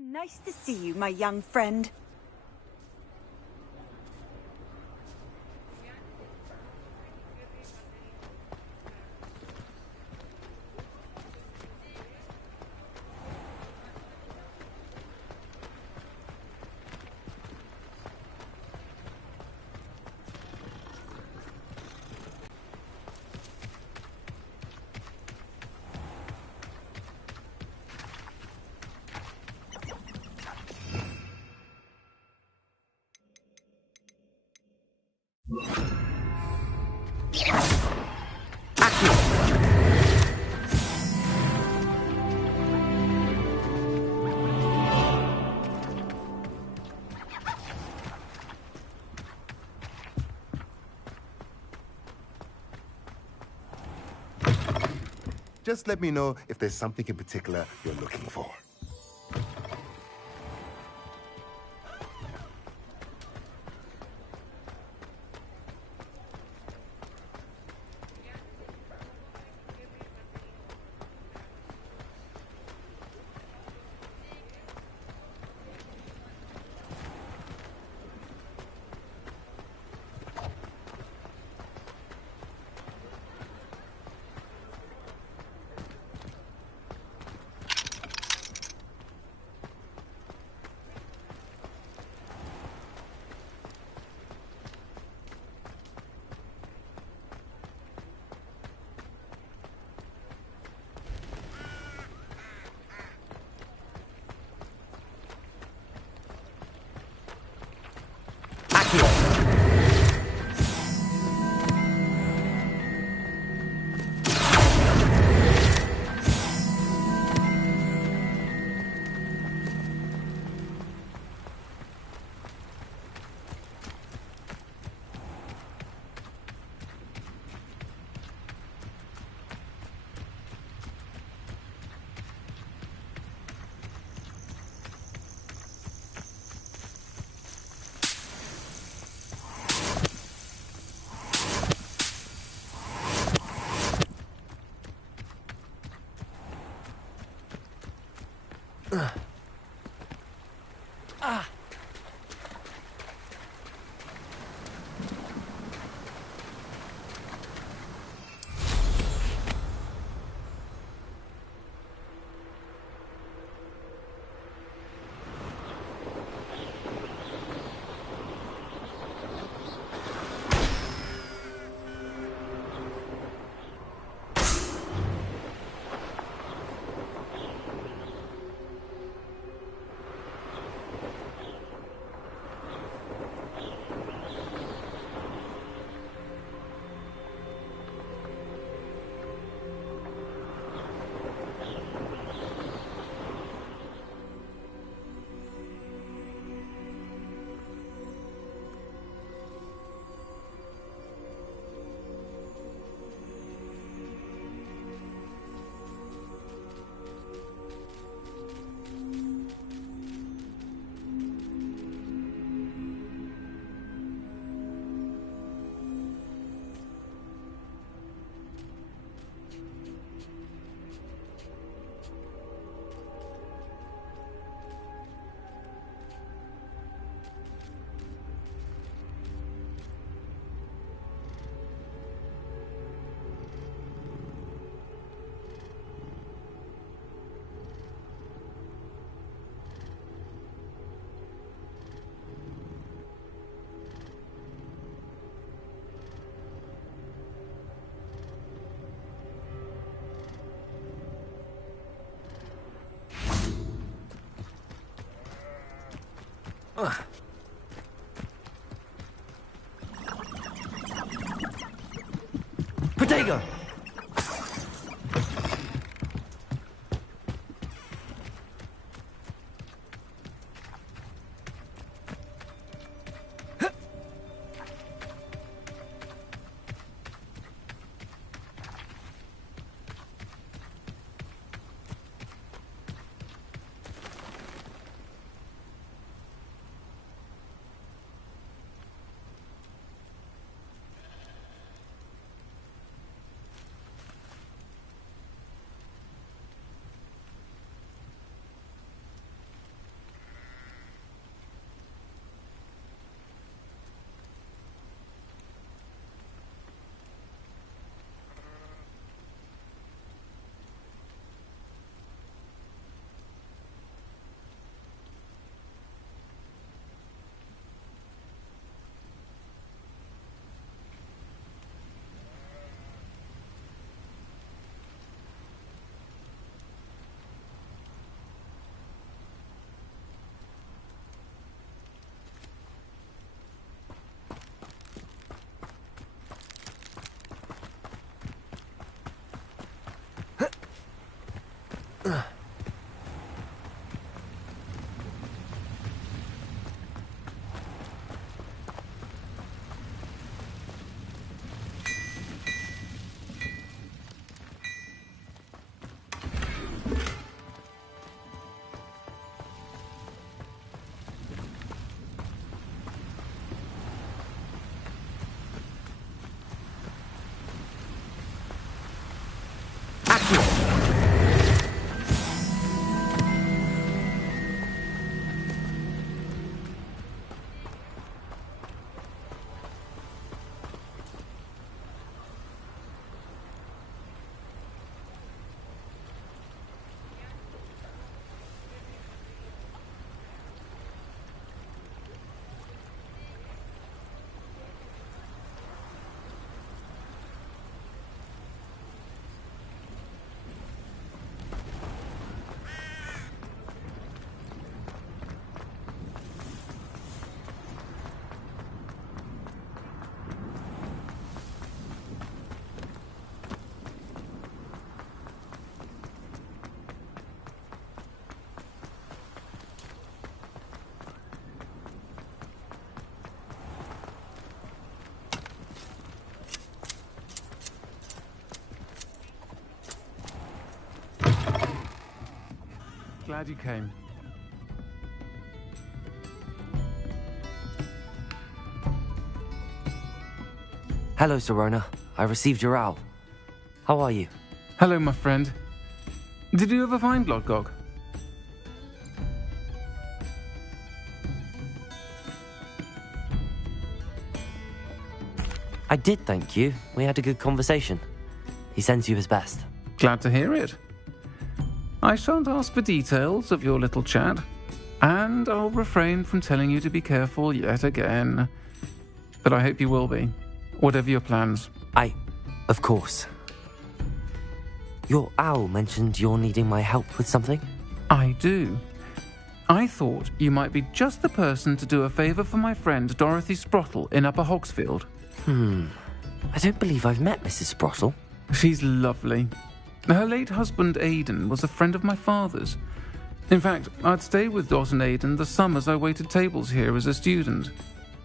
Nice to see you, my young friend. Just let me know if there's something in particular you're looking for. Potato! glad you came. Hello, Serona. I received your owl. How are you? Hello, my friend. Did you ever find Lodgok? I did, thank you. We had a good conversation. He sends you his best. Glad to hear it. I shan't ask for details of your little chat, and I'll refrain from telling you to be careful yet again. But I hope you will be, whatever your plans. Of course. Your owl mentioned you're needing my help with something? I do. I thought you might be just the person to do a favour for my friend Dorothy Sprottle in Upper Hogsfield. I don't believe I've met Mrs. Sprottle. She's lovely. Her late husband Aidan was a friend of my father's. In fact, I'd stay with Dot and Aidan the summers I waited tables here as a student.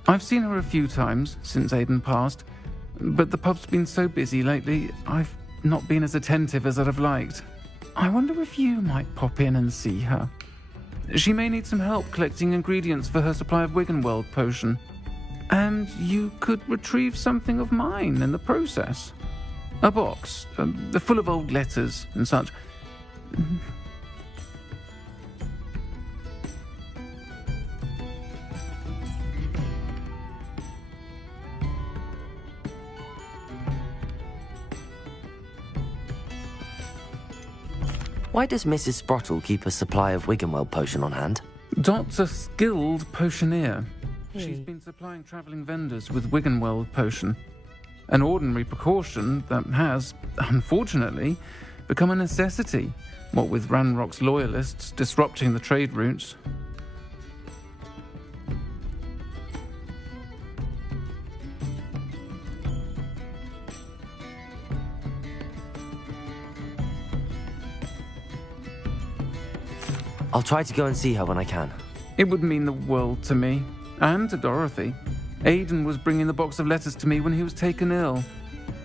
I've seen her a few times since Aidan passed, but the pub's been so busy lately, I've not been as attentive as I'd have liked. I wonder if you might pop in and see her. She may need some help collecting ingredients for her supply of Wiggenweld potion. And you could retrieve something of mine in the process. A box, full of old letters and such. Why does Mrs. Sprottle keep a supply of Wiggenweld potion on hand? Dot's a skilled potioneer. She's been supplying travelling vendors with Wiggenweld potion. An ordinary precaution that has, unfortunately, become a necessity, what with Ranrock's loyalists disrupting the trade routes. I'll try to go and see her when I can. It would mean the world to me, and to Dorothy. Aidan was bringing the box of letters to me when he was taken ill.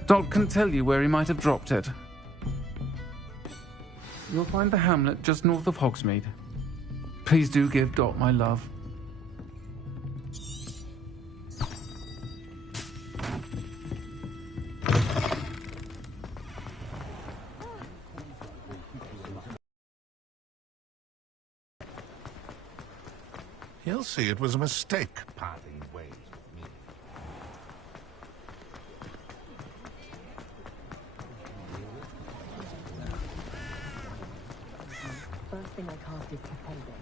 Dot can tell you where he might have dropped it. You'll find the hamlet just north of Hogsmeade. Please do give Dot my love. He'll see it was a mistake, parting ways with me. First thing I cast is Propaganda.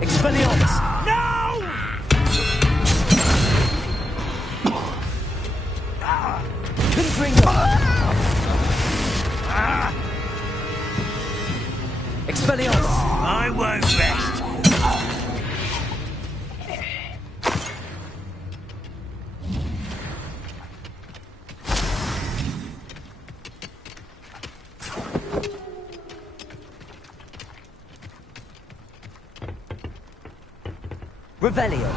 Expelliarmus! Expelliarmus! I won't rest. Revelio!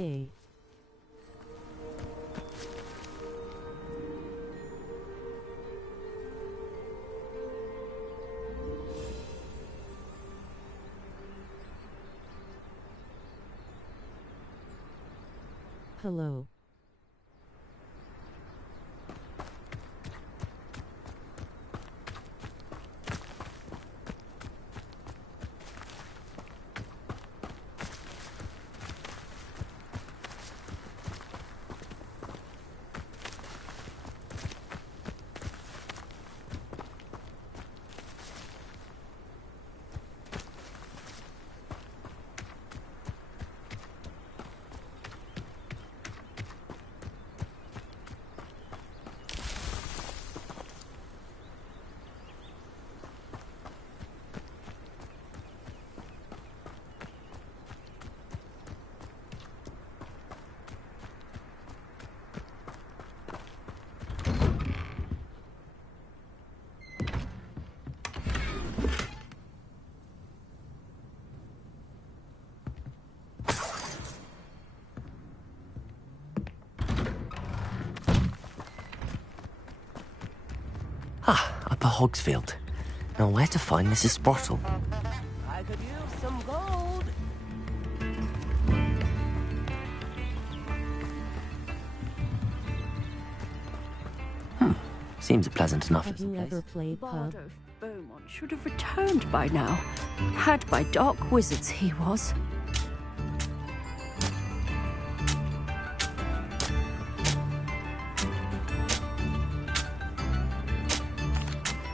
Okay. Hello. Upper Hogsfield. Now where to find Mrs. Sprottle? I could use some gold. Seems pleasant enough Have as a you place. ever played pub? Bard of Beaumont should have returned by now. Had by dark wizards he was.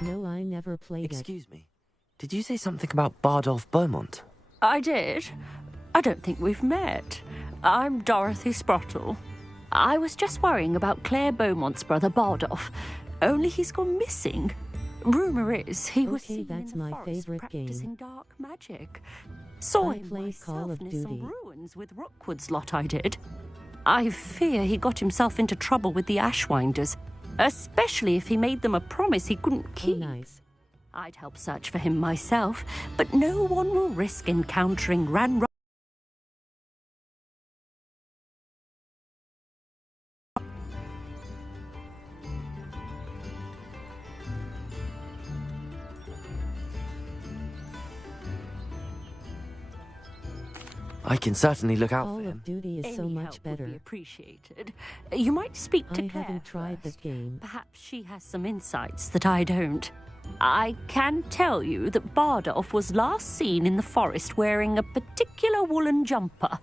No, I never played it. Excuse me. Did you say something about Bardolph Beaumont? I did. I don't think we've met. I'm Dorothy Sprottle. I was just worrying about Claire Beaumont's brother Bardolph. Only he's gone missing. Rumour is he was Okay, seen that's in the my forest favourite practicing game. dark magic. Saw I him play myself Call of near Duty. some ruins with Rookwood's lot I did. I fear he got himself into trouble with the Ashwinders, especially if he made them a promise he couldn't Oh, keep. nice. I'd help search for him myself, but no one will risk encountering Ran. I can certainly look out for Call him. of Duty is so Any much help would better. be appreciated. You might speak to I Claire haven't tried first. that game. Perhaps she has some insights that I don't. I can tell you that Bardolph was last seen in the forest wearing a particular woolen jumper,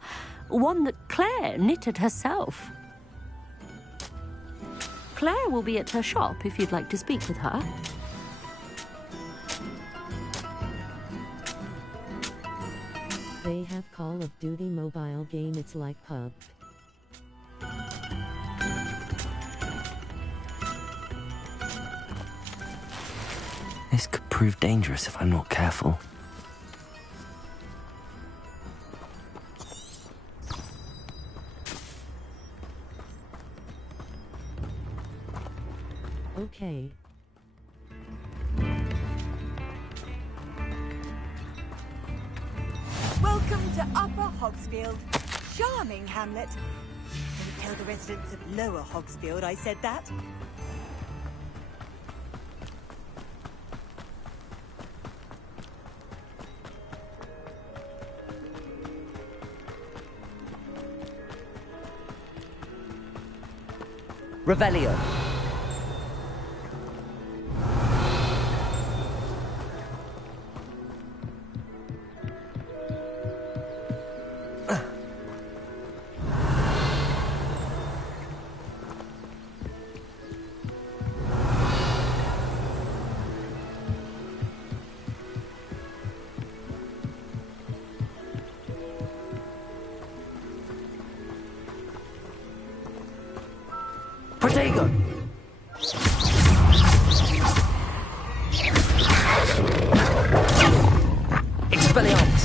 one that Claire knitted herself. Claire will be at her shop if you'd like to speak with her. They have Call of Duty mobile game, it's like pub. This could prove dangerous if I'm not careful. Okay. Welcome to Upper Hogsfield. Charming hamlet. Don't tell the residents of Lower Hogsfield I said that. Revelio. Protego! Expelliarmus!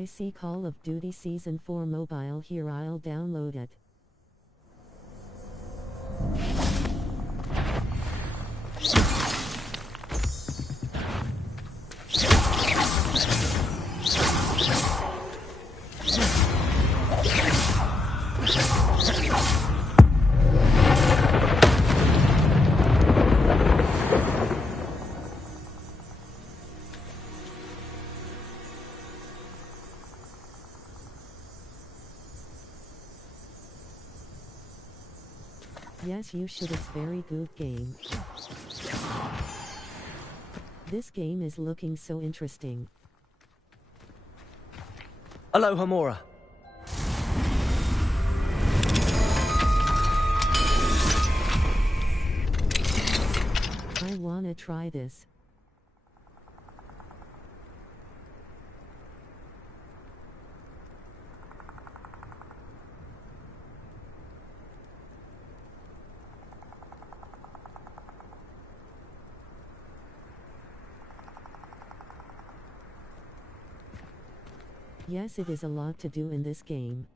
I see Call of Duty Season 4 mobile here, I'll download it. Yes, you should. It's very good game. This game is looking so interesting. Aloha Mora. I wanna try this. Yes, it is a lot to do in this game.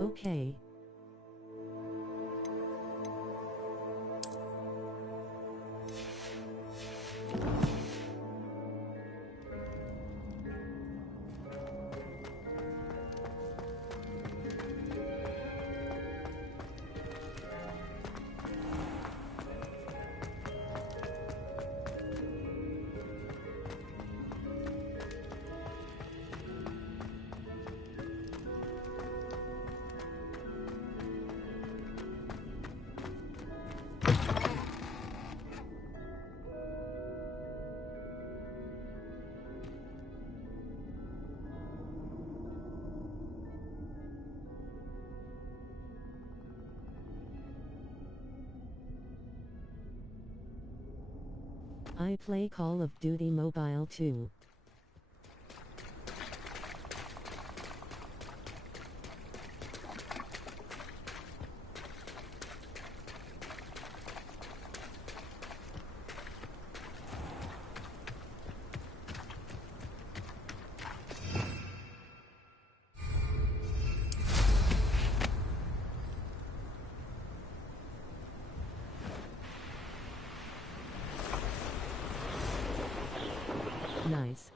Okay. I play Call of Duty Mobile too. Nice.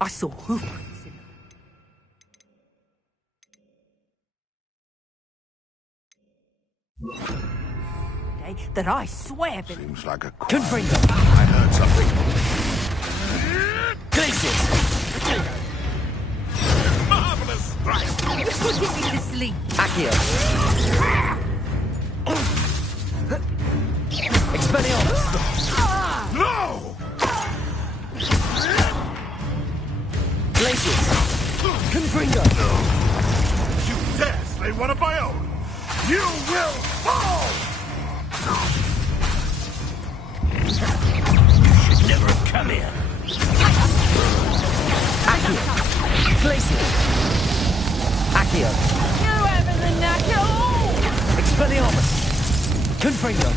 I saw hoofprints in them. Okay, that I swear been Seems like a Confringo. I heard something. Glaciers. Marvelous strike! you putting me to sleep. Accio. Expelliarmus. No! Glaciers. Confringo. You dare slay one of my own! You will fall! You should never have come here. Accio. Glaciers. Accio. You having the knacker? Expelliarmus. Confringo.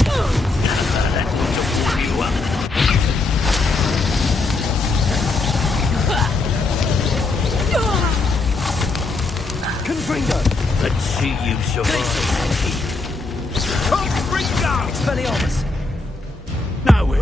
Confringo. Let's see you survive. Confringo! Expelliarmus. Now it.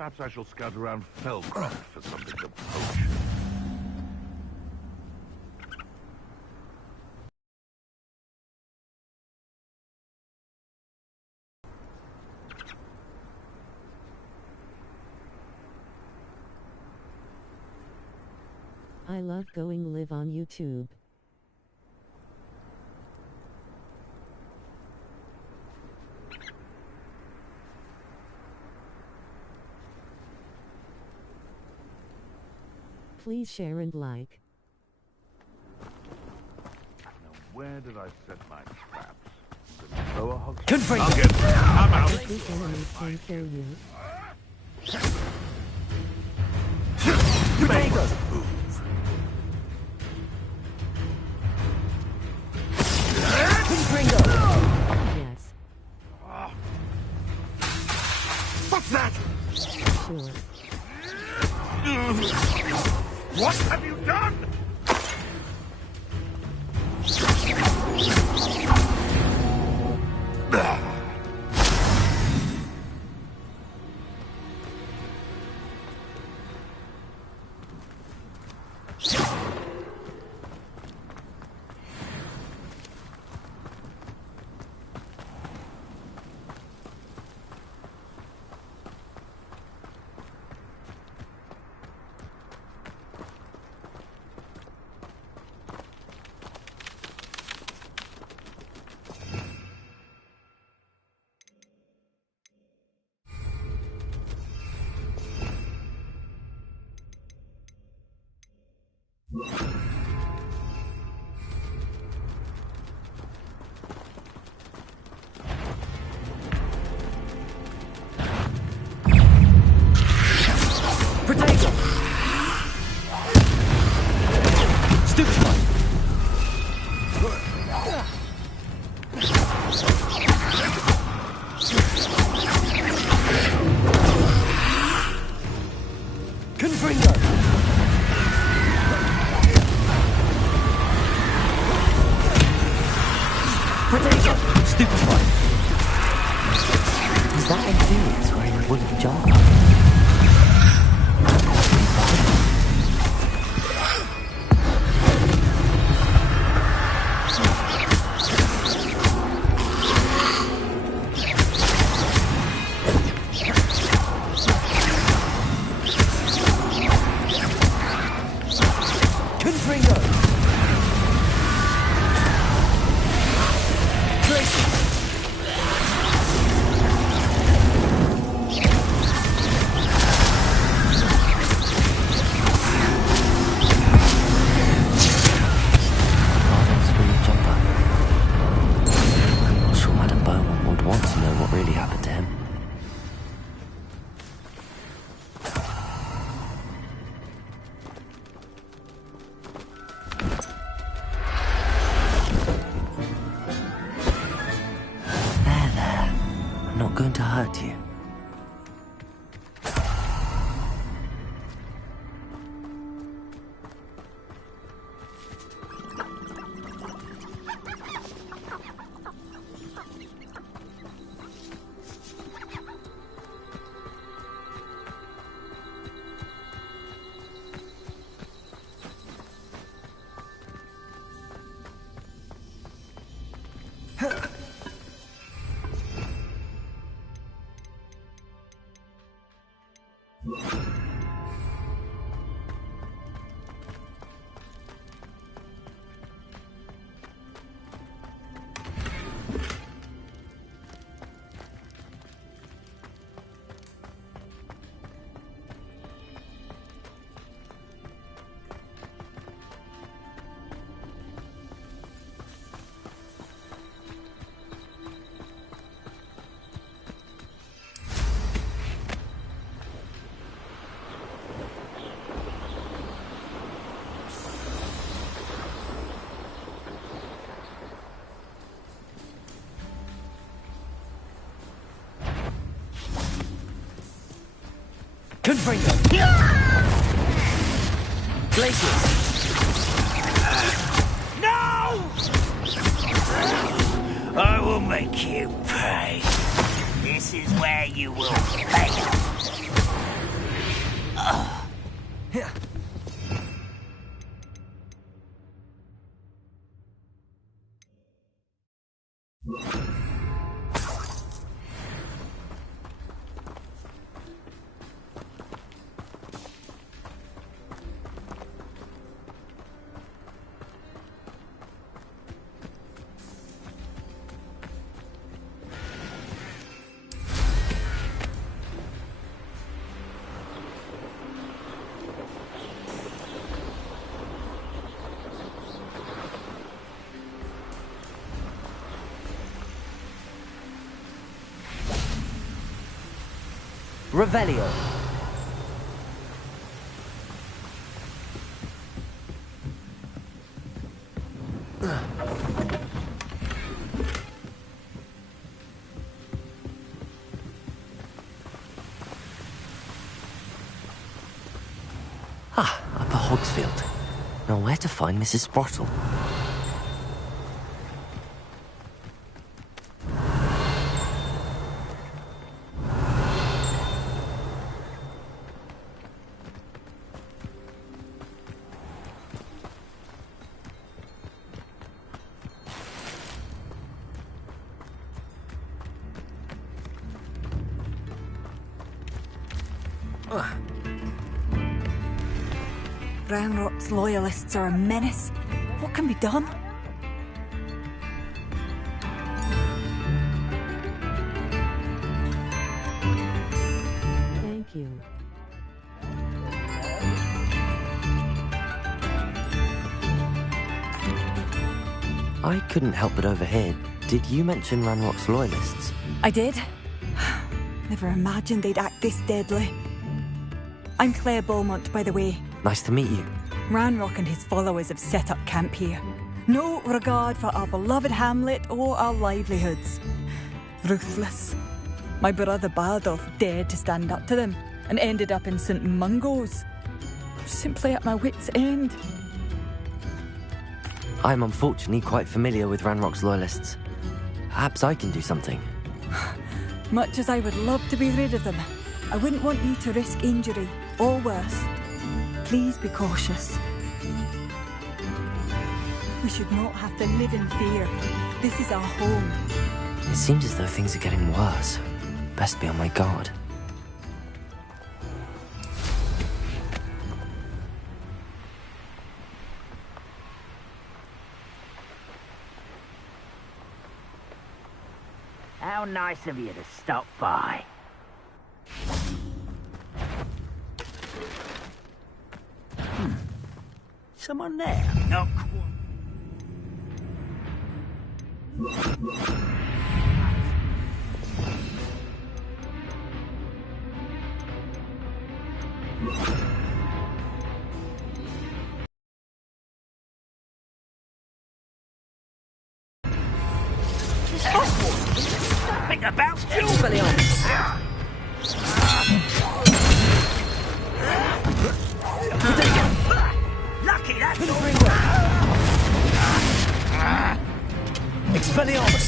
Perhaps I shall scout around Felcroft for something to poach. I love going live on YouTube. Please share and like. Now, where did I set my traps? The lower Hogwarts. Confringo! I'll get there. I'm out. This enemy can kill you. Protego! Confringo! Yes, What's that? sure. What have you done? Protego! Stupefy! Confringo! Protego! Stupefy! Is that inferior wearing a wooden jar? Confringo! Tracy! Pardon, screw jumper. I'm not sure Madam Beaumont would want to know what really happened to him. There. I'm not going to hurt you. Confringo! Glaciers! No! I will make you pay. This is where you will fail. Revelio. Upper Hogsfield. Now where to find Mrs. Sprottle? Ranrock's loyalists are a menace. What can be done? Thank you. I couldn't help but overhear. Did you mention Ranrock's loyalists? I did. Never imagined they'd act this deadly. I'm Claire Beaumont, by the way. Nice to meet you. Ranrock and his followers have set up camp here. No regard for our beloved hamlet or our livelihoods. Ruthless. My brother Bardolph dared to stand up to them and ended up in St. Mungo's. Simply at my wit's end. I'm unfortunately quite familiar with Ranrock's loyalists. Perhaps I can do something. Much as I would love to be rid of them, I wouldn't want you to risk injury or worse. Please be cautious. We should not have to live in fear. This is our home. It seems as though things are getting worse. Best be on my guard. How nice of you to stop by. Someone there? Not Something about Expelliarmus. Lucky that's all. Expelliarmus.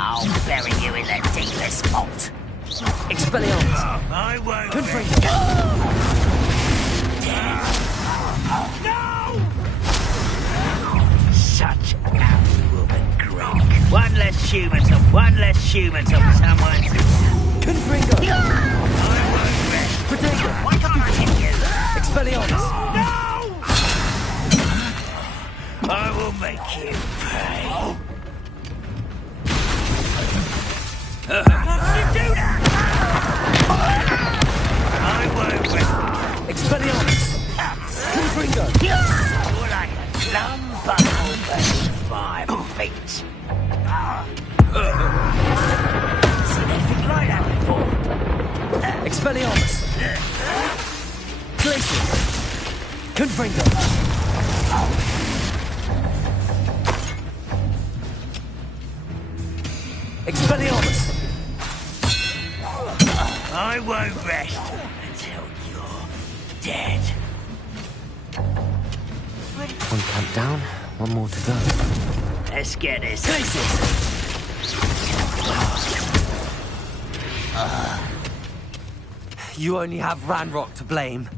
I'll bury you in the deepest vault. Expelliarmus. I won't. Confringo. No! Such woman Greek. One less human to someone. Confringo. I won't rest. Protego. Why can't I hit you? Expelliarmus. No! I will make you pay. How did you do that? I won't rest. Expelliarmus. Confringo. All I had lump over 5 feet. Seen anything like that before? Expelliarmus. Glacius. Confringo. Expelliarmus. I won't rest until you're dead. One camp down, one more to go. Let's get this. You only have Ranrock to blame.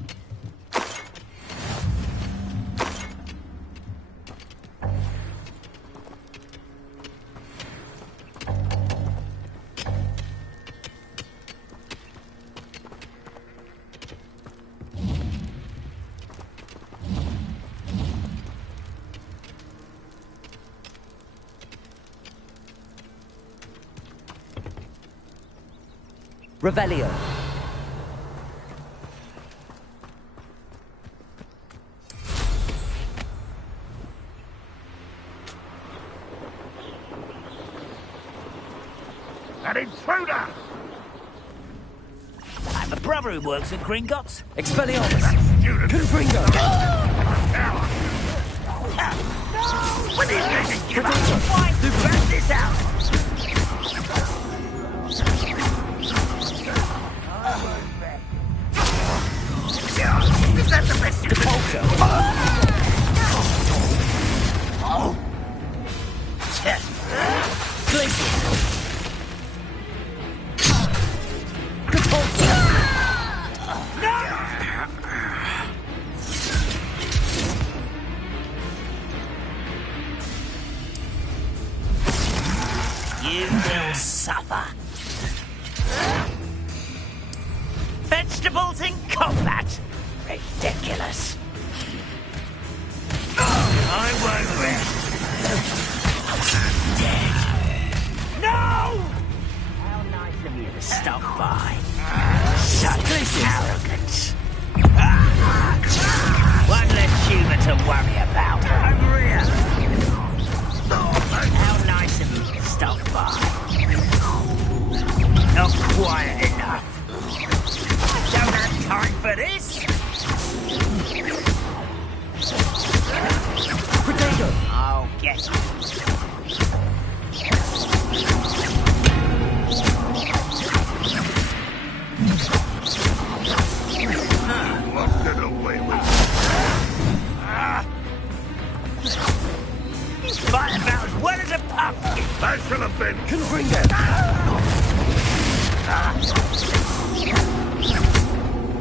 Revelio. An intruder! I have a brother who works at Gringotts. Expelliarmus. Student! Confringo. What are you going to give up? Why to rat this out? Is that the best you can do? Oh! You will suffer. Vegetables in combat? Ridiculous. I won't rest. I'm dead. No! How nice of you to stop by. Such arrogance. One less humour to worry about. Over here. How nice of you to stop by. Not quiet enough. Don't have time for this. Potato. I'll get you. Must get away with You fight about as well as a pumpkin. I shall have been. Confringo.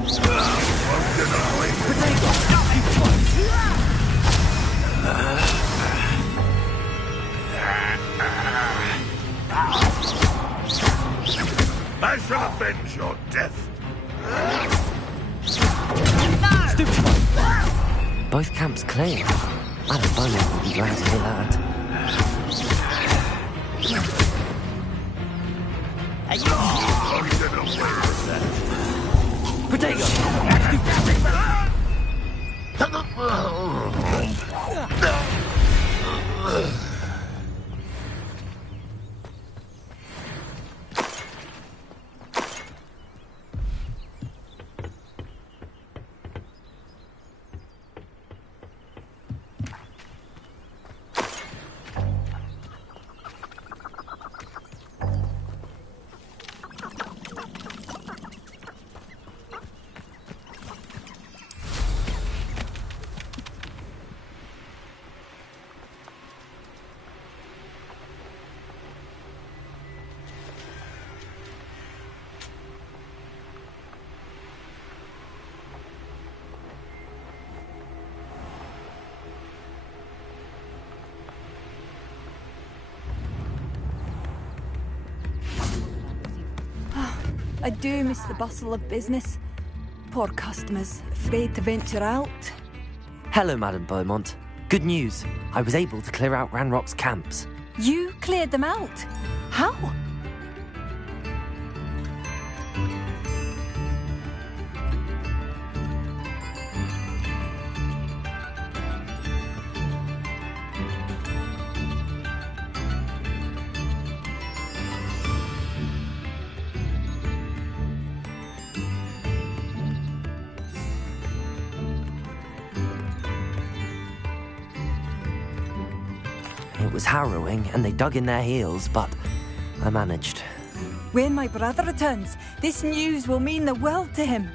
Must get away with Potato. I shall avenge your death. Both camps clear. Madam Beaumont will be glad to hear that. Must get away with that. Potato. I do miss the bustle of business. Poor customers, afraid to venture out. Hello, Madam Beaumont. Good news. I was able to clear out Ranrock's camps. You cleared them out? How? It was harrowing, and they dug in their heels, but I managed. When my brother returns, this news will mean the world to him.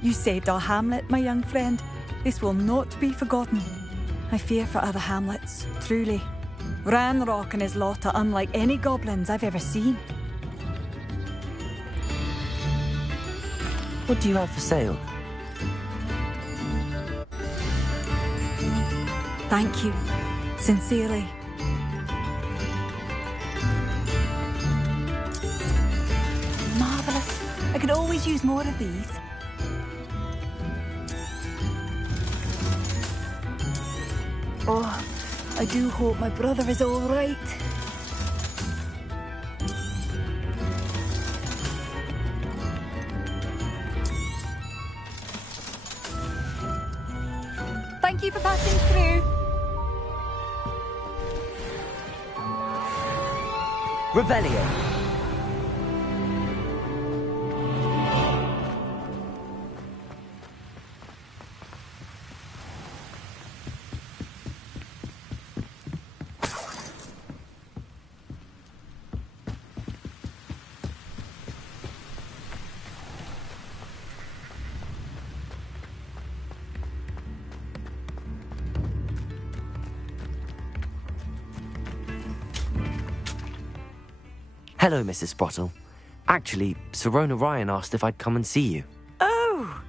You saved our hamlet, my young friend. This will not be forgotten. I fear for other hamlets, truly. Ranrock and his lot are unlike any goblins I've ever seen. What do you have for sale? Thank you. Sincerely. Marvellous. I could always use more of these. Oh, I do hope my brother is all right. Thank you for passing through. Revelio. Hello, Mrs. Sprottle. Actually, Sirona Ryan asked if I'd come and see you. Oh,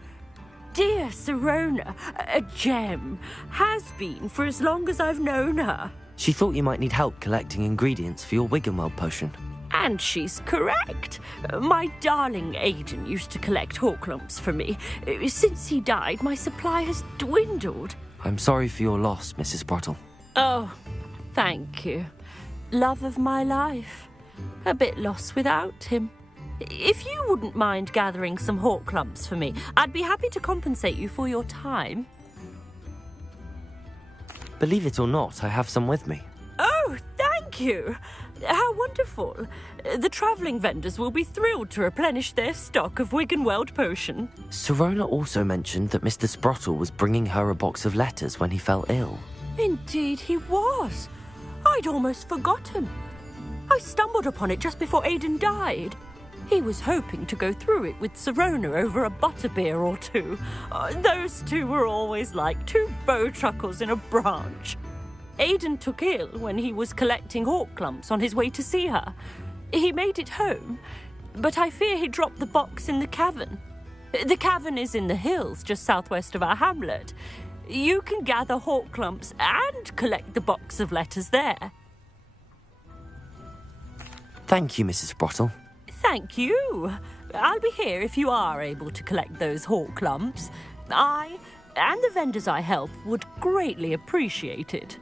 dear Sirona, a gem. Has been for as long as I've known her. She thought you might need help collecting ingredients for your Wiggenweld potion. And she's correct. My darling Aidan used to collect Horklumps for me. Since he died, my supply has dwindled. I'm sorry for your loss, Mrs. Sprottle. Oh, thank you. Love of my life. A bit lost without him. If you wouldn't mind gathering some Horklumps for me, I'd be happy to compensate you for your time. Believe it or not, I have some with me. Oh, thank you. How wonderful. The travelling vendors will be thrilled to replenish their stock of Wiggenweld potion. Sirona also mentioned that Mr. Sprottle was bringing her a box of letters when he fell ill. Indeed he was. I'd almost forgotten. I stumbled upon it just before Aidan died. He was hoping to go through it with Sirona over a butterbeer or two. Those two were always like two bowtruckles in a branch. Aidan took ill when he was collecting Horklumps on his way to see her. He made it home, but I fear he dropped the box in the cavern. The cavern is in the hills just southwest of our hamlet. You can gather Horklumps and collect the box of letters there. Thank you, Mrs. Sprottle. Thank you. I'll be here if you are able to collect those Horklumps. I and the vendors I help would greatly appreciate it.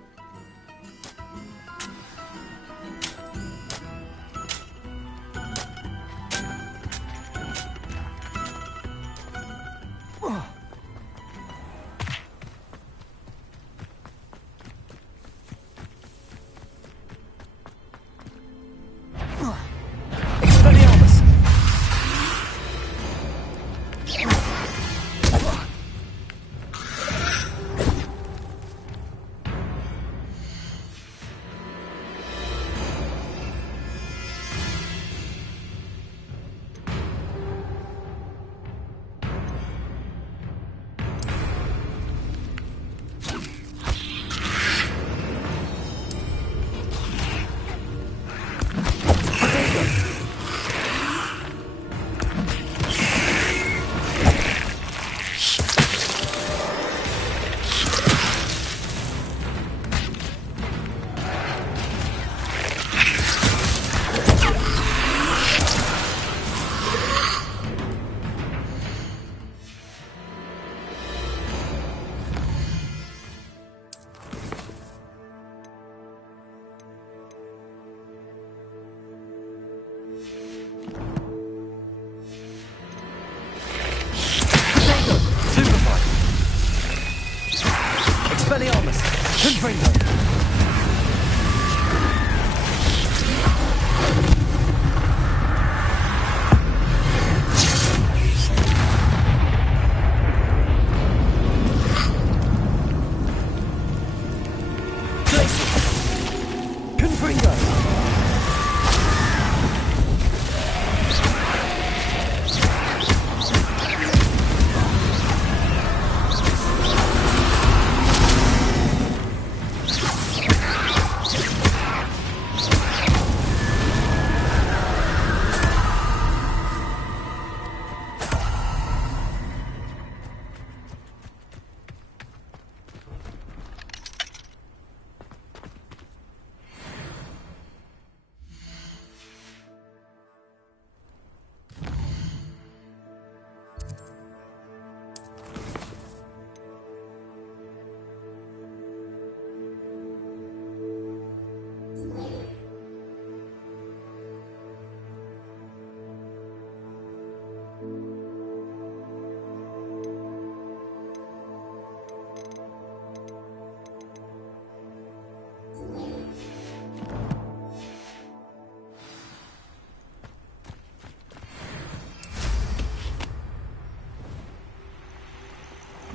I'm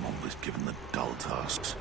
always given the dull tasks.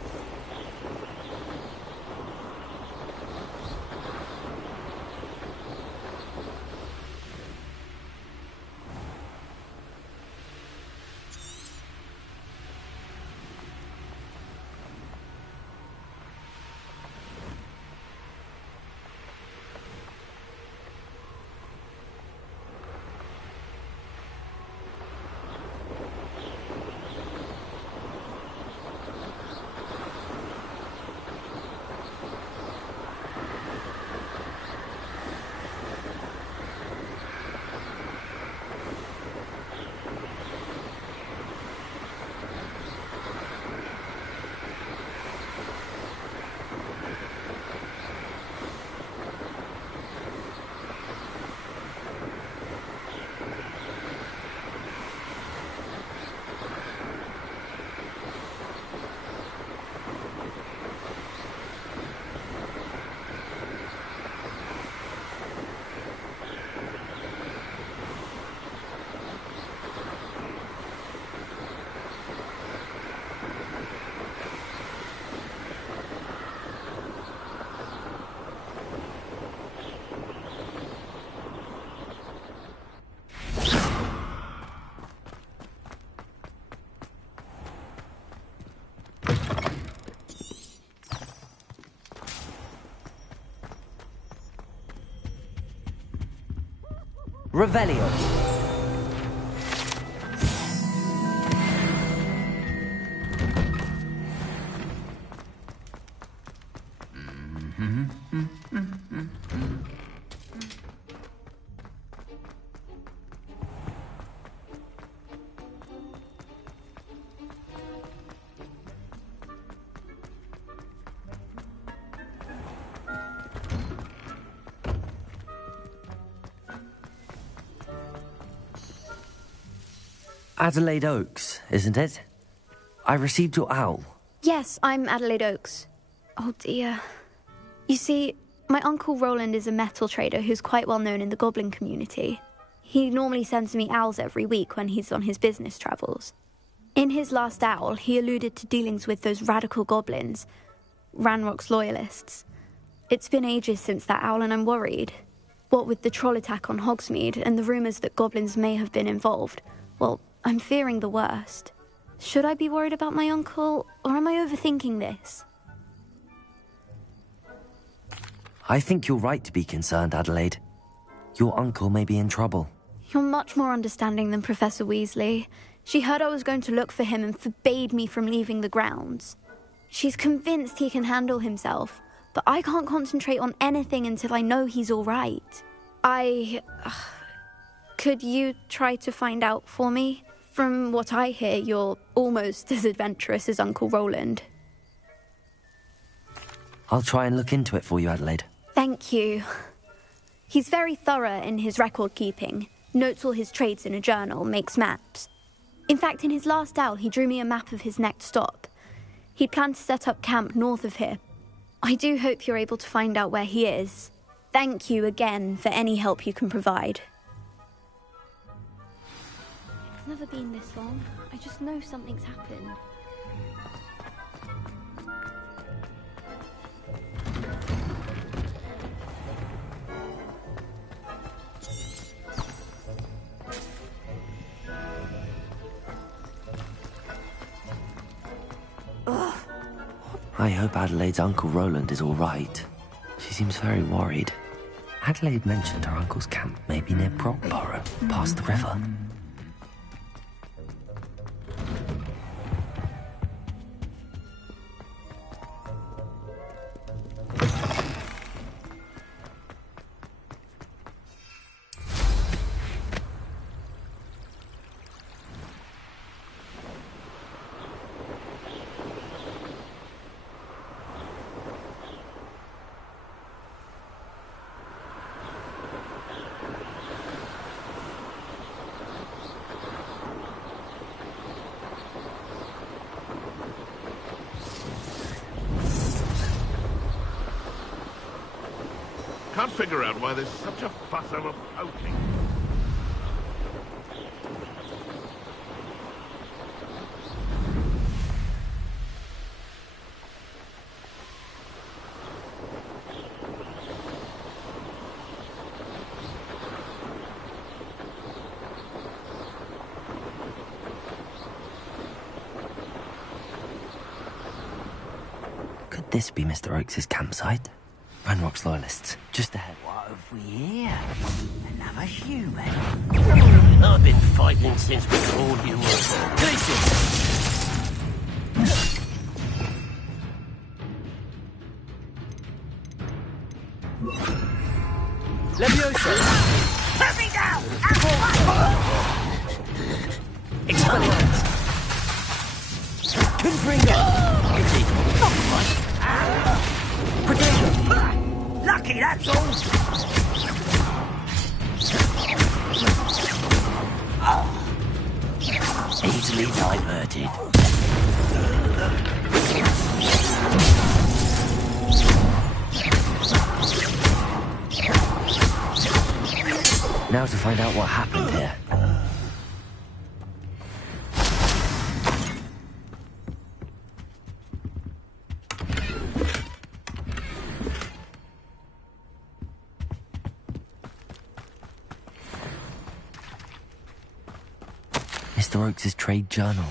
Revelio. Adelaide Oaks, isn't it? I received your owl. Yes, I'm Adelaide Oaks. Oh dear. You see, my Uncle Roland is a metal trader who's quite well known in the goblin community. He normally sends me owls every week when he's on his business travels. In his last owl, he alluded to dealings with those radical goblins, Ranrock's loyalists. It's been ages since that owl and I'm worried. What with the troll attack on Hogsmeade and the rumours that goblins may have been involved, well, I'm fearing the worst. Should I be worried about my uncle, or am I overthinking this? I think you're right to be concerned, Adelaide. Your uncle may be in trouble. You're much more understanding than Professor Weasley. She heard I was going to look for him and forbade me from leaving the grounds. She's convinced he can handle himself, but I can't concentrate on anything until I know he's all right. Could you try to find out for me? From what I hear, you're almost as adventurous as Uncle Roland. I'll try and look into it for you, Adelaide. Thank you. He's very thorough in his record keeping, notes all his trades in a journal, makes maps. In fact, in his last owl, he drew me a map of his next stop. He planned to set up camp north of here. I do hope you're able to find out where he is. Thank you again for any help you can provide. It's never been this long. I just know something's happened. I hope Adelaide's Uncle Roland is all right. She seems very worried. Adelaide mentioned her uncle's camp may be near Brockborough, past the river. Can't figure out why there's such a fuss over poking. Could this be Mr. Oakes' campsite? Ranrock's loyalists, just ahead. What have we here? Another human. I've been fighting since before you were born. Levioso! Put me down! Expelliarmus! Confringo! Protego! Lucky, that's all. Easily diverted. Now to find out what happened here. Mr. Oakes' trade journal.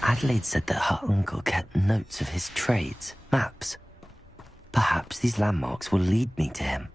Adelaide said that her uncle kept notes of his trades, maps. Perhaps these landmarks will lead me to him.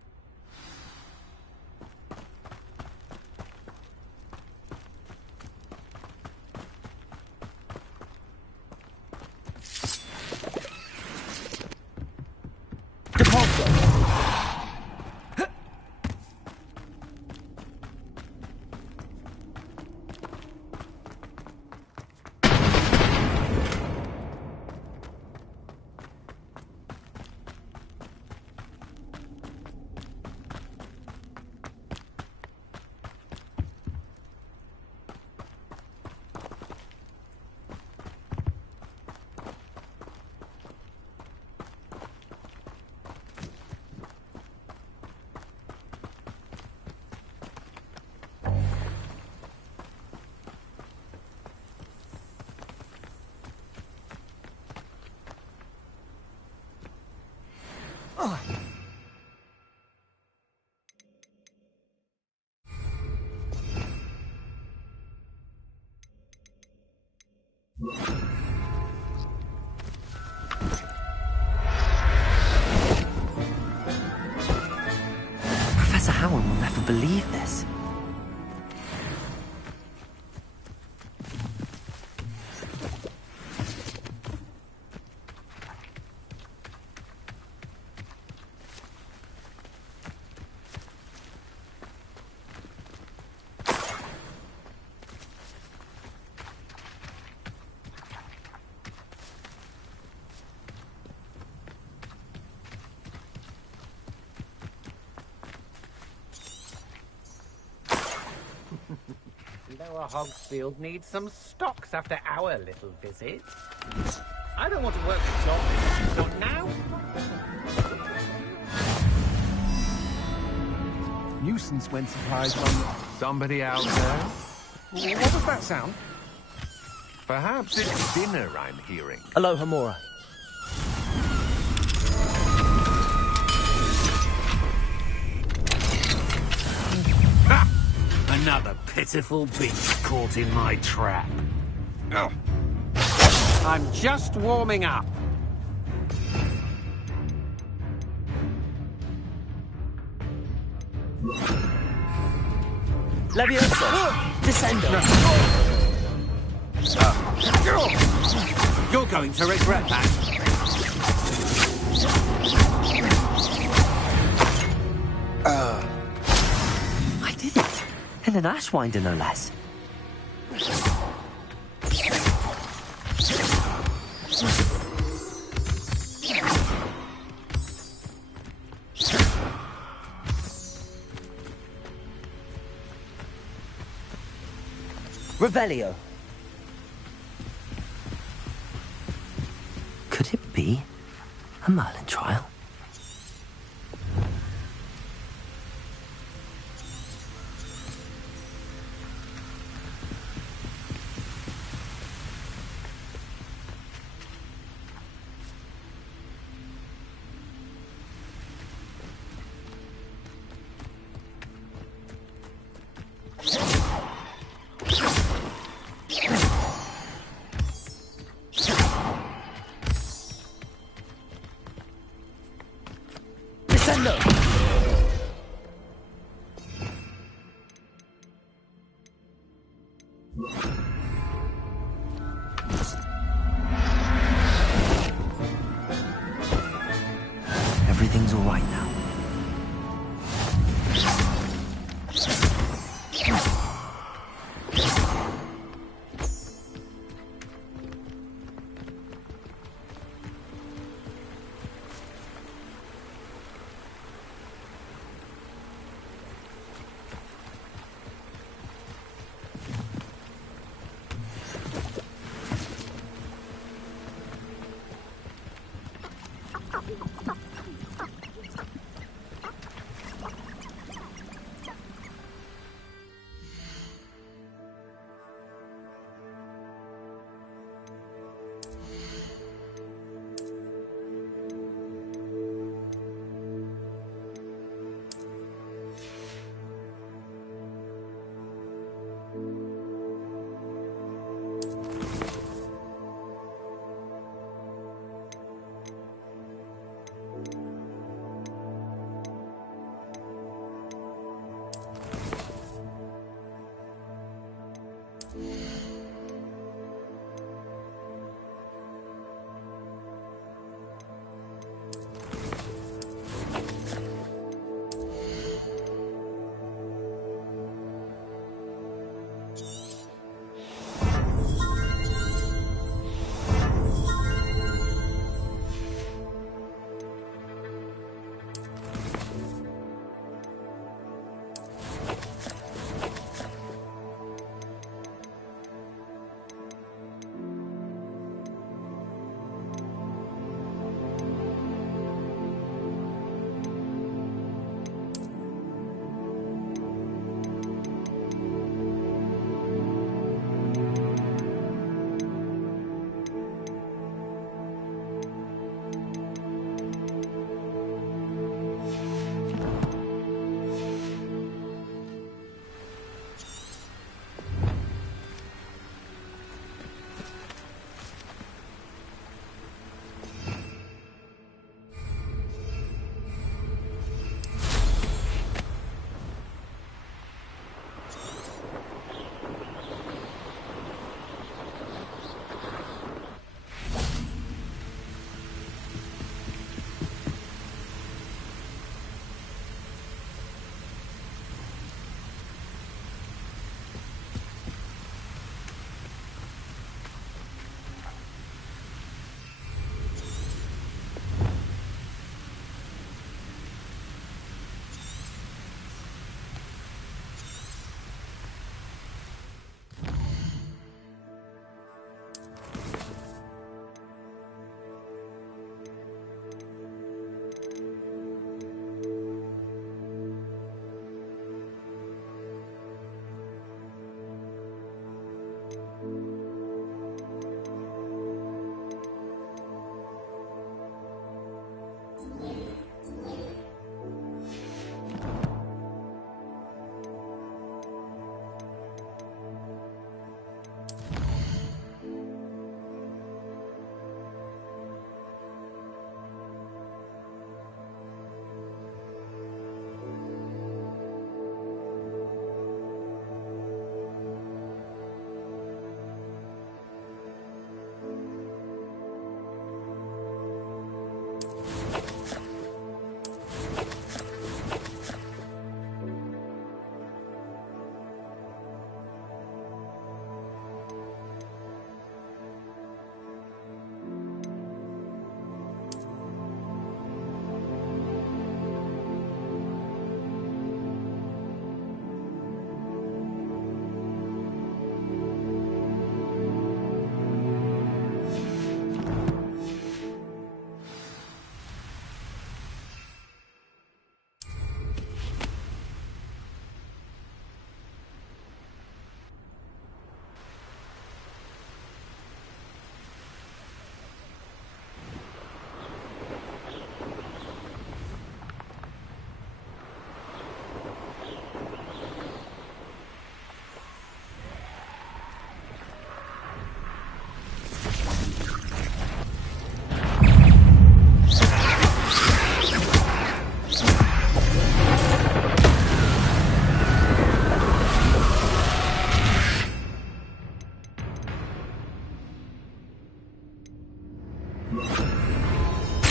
Professor Howard will never believe this. Lower Hogsfield needs some stocks after our little visit. I don't want to work the job this not now. Nuisance when surprised on somebody out there. What does that sound? Perhaps it's dinner I'm hearing. Aloha Mora. Another pitiful beast caught in my trap. Oh. I'm just warming up. Levioso! Descendo! You're going to regret that. I did it! And an Ashwinder, no less. Revelio. Could it be a Merlin trial? Descendo! Everything's all right now.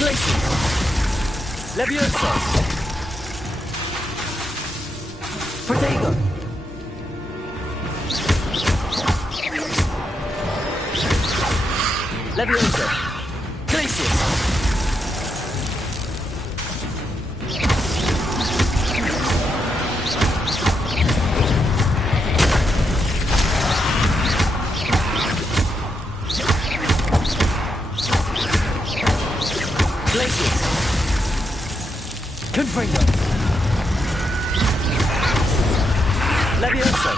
Glacius! Leviosa! Protego! Leviosa! Glacius! Glacius! Confringo! Leviosa!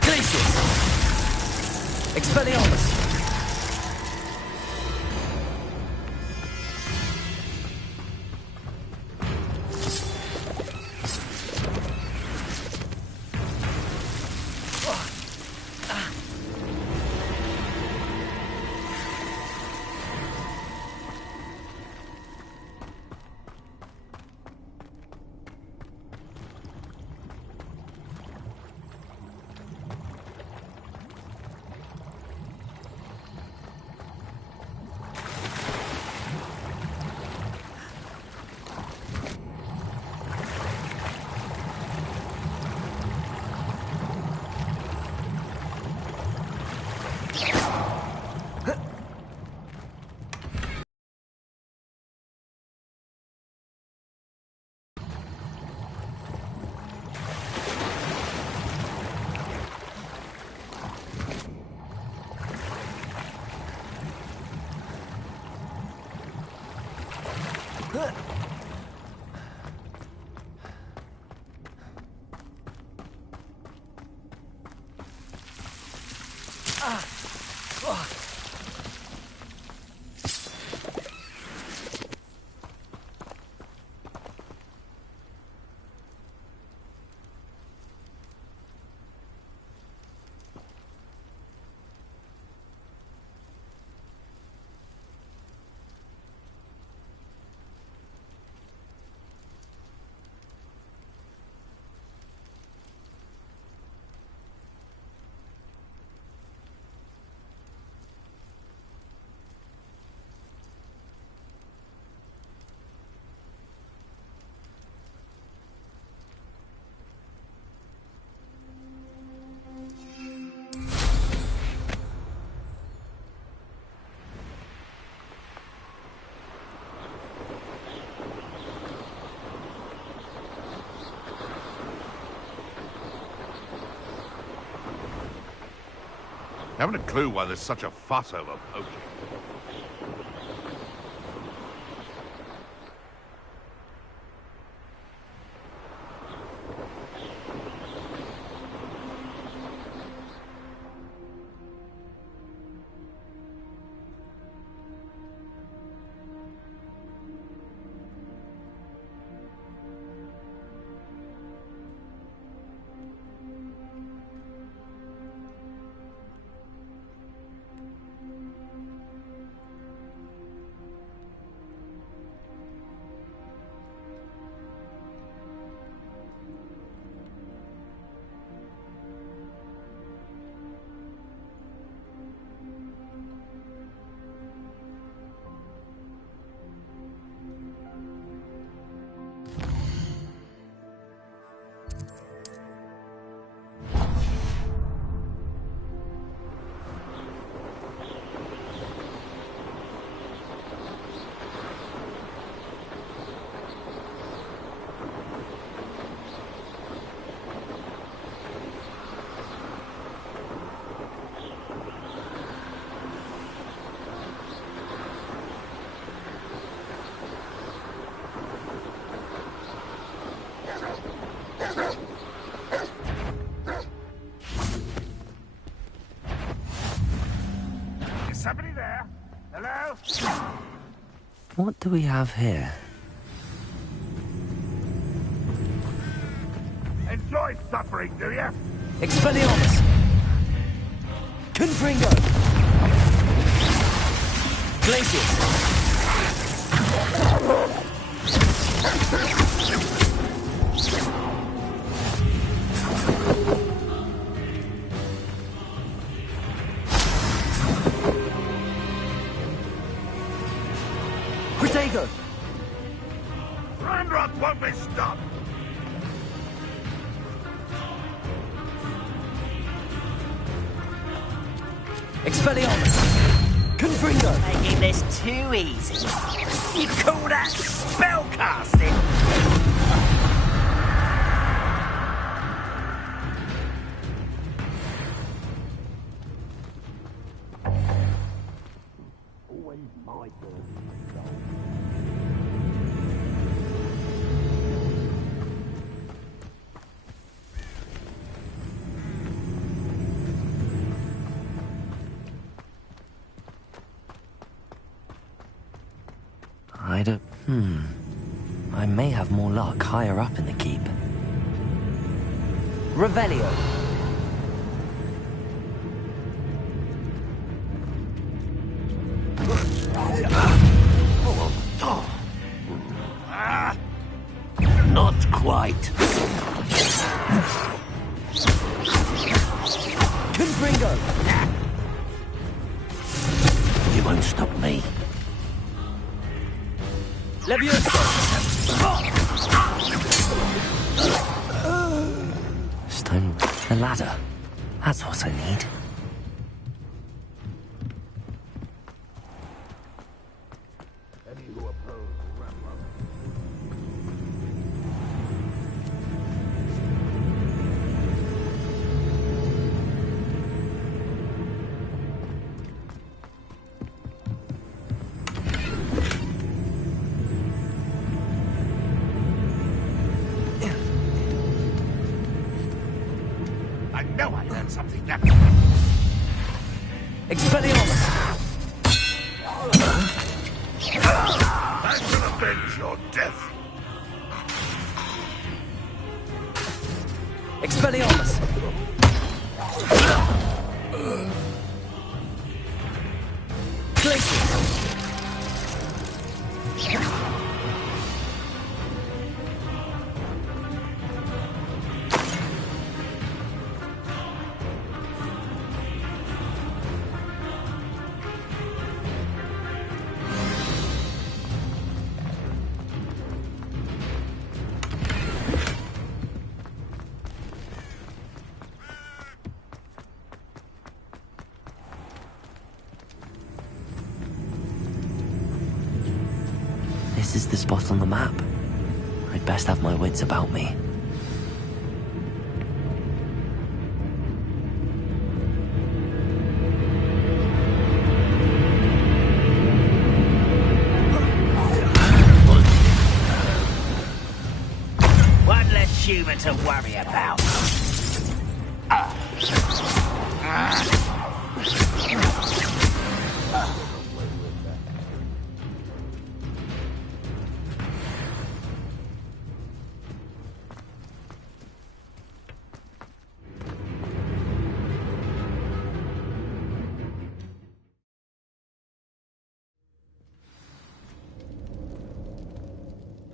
Glacius! Expelliarmus! Haven't a clue why there's such a fuss over poaching. Somebody there? Hello? What do we have here? Enjoy suffering, do you? Expelliarmus! Confringo! Glacius! Protego! Ranrock won't be stopped! Expelliarmus! Confringo! Making this too easy. You call that spellcasting? Always my turn. I don't... I may have more luck higher up in the keep. Revelio! Not quite. Confringo! You won't stop me. Levioso! Stone... a ladder. That's what I need. I know I learned something now. Expelliarmus! I shall avenge your death. Expelliarmus! Glacius! This is the spot on the map. I'd best have my wits about me. One less human to worry about.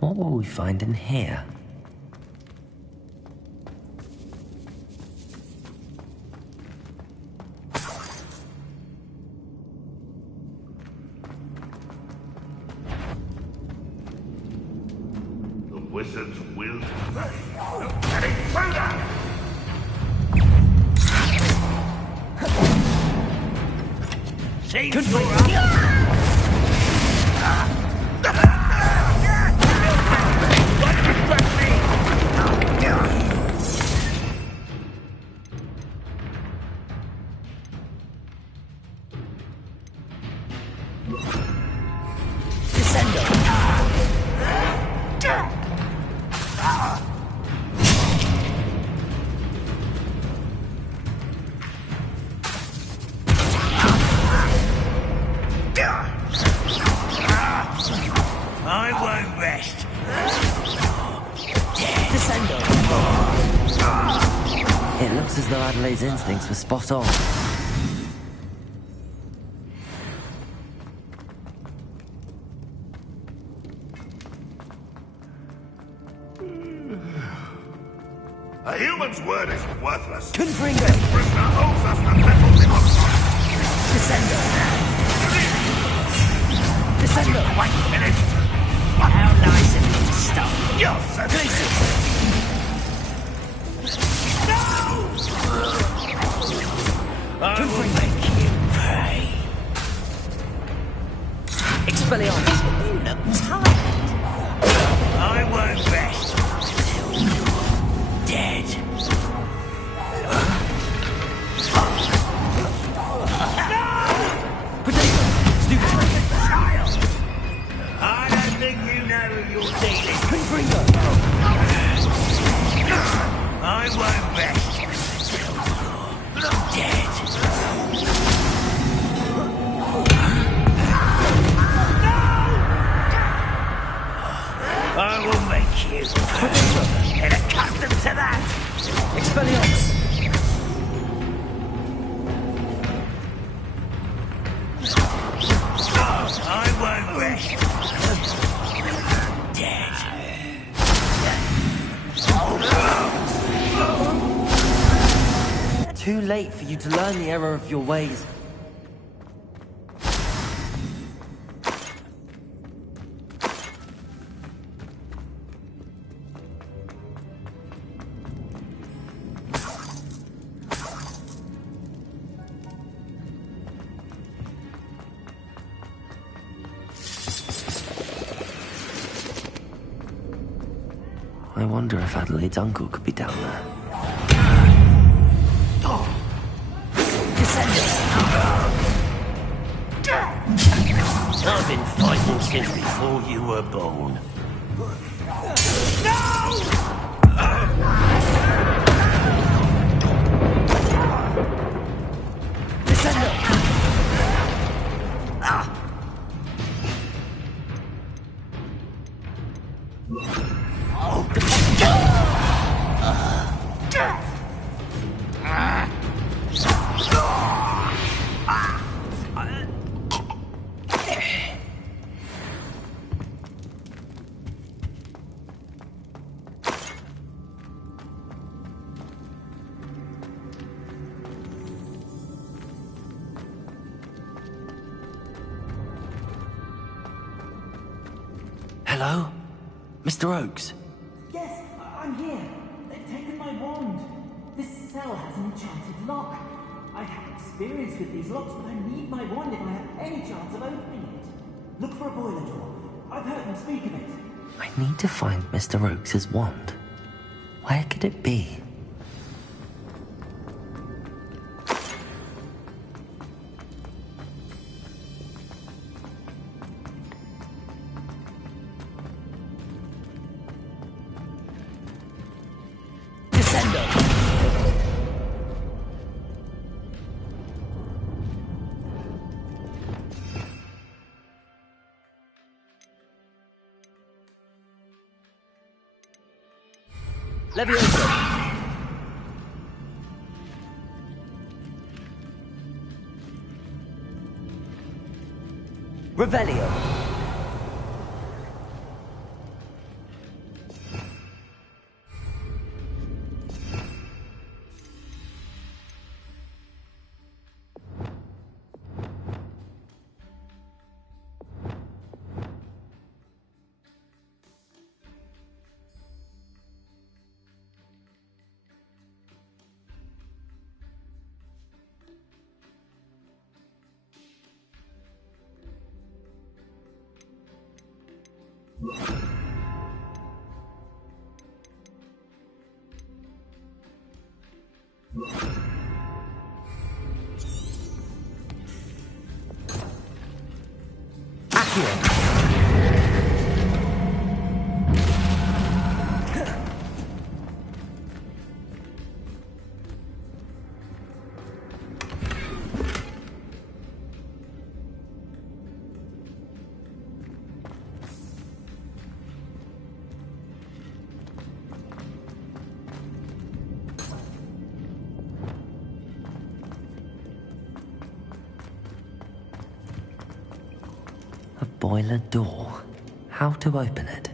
What will we find in here? The wizards will pay. An intruder! Seems you're up. I won't rest. Descendo! It looks as though Adelaide's instincts were spot on. A human's word is worthless. Confringo! This prisoner owes us the metal demonstration. Descendo! Descendo! Quite finished. How nice of you to stop. You're sensitive. I will make you pay. Expelliarmus! You look tired. I won't rest until you're dead. I don't think you know who you're dealing with. Confringo! I won't rest until you're dead. I will make you get accustomed to that. Expelliarmus! I won't rest. Dead. Too late for you to learn the error of your ways. I wonder if Adelaide's uncle could be down there. I've been fighting since before you were born. Hello? Mr. Oakes? Yes, I'm here. They've taken my wand. This cell has an enchanted lock. I have experience with these locks, but I need my wand if I have any chance of opening it. Look for a boiler door. I've heard them speak of it. I need to find Mr. Oakes' wand. Where could it be? Levioso! Revelio! A boiler door. How to open it?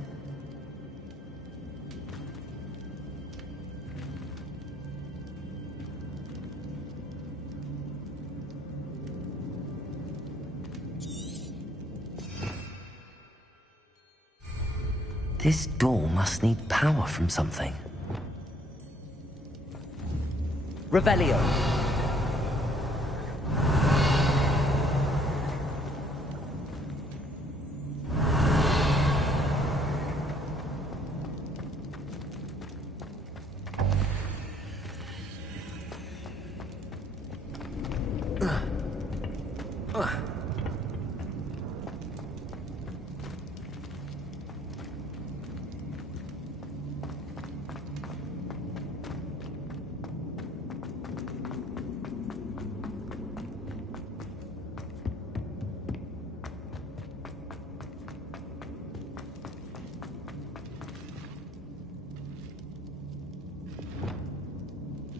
This door must need power from something. Revelio.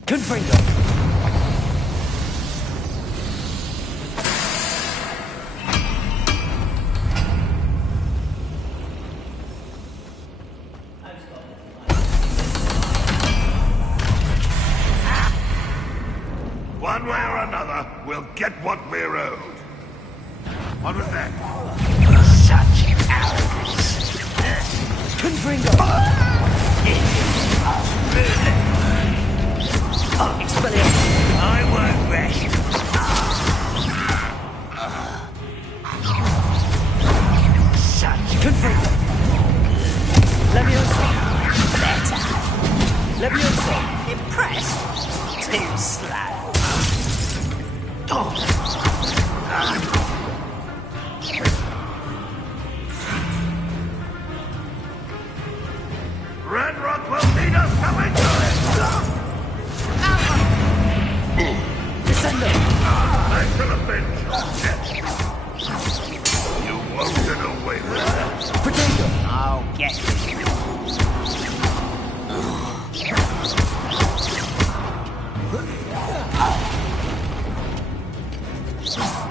Confringo. One way or another, we'll get what we're owed. What was that? Such arrogance. Confringo. Expelliarmus. I won't rest. Such Confringo. Leviosa. better. Leviosa. Impressed? Too slow. Red Rock will need us coming to it! Descendo. Thanks for the bench. You won't get away with that. Pretendo. I'll get you.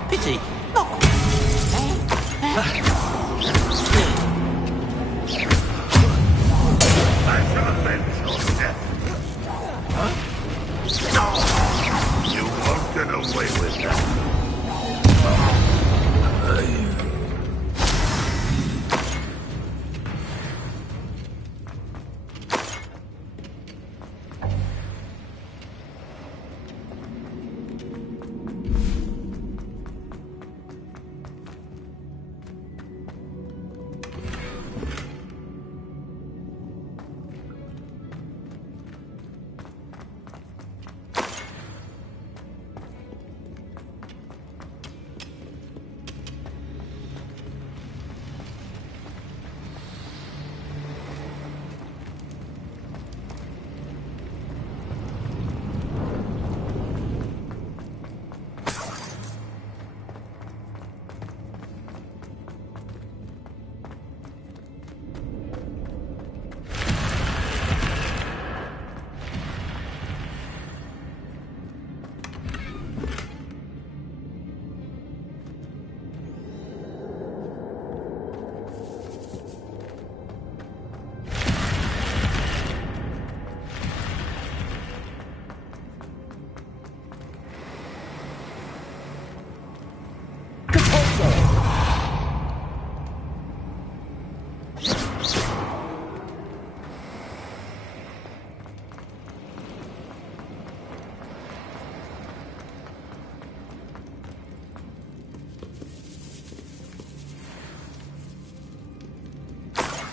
Pity. Thanks for the bench, Death. You won't get away with that.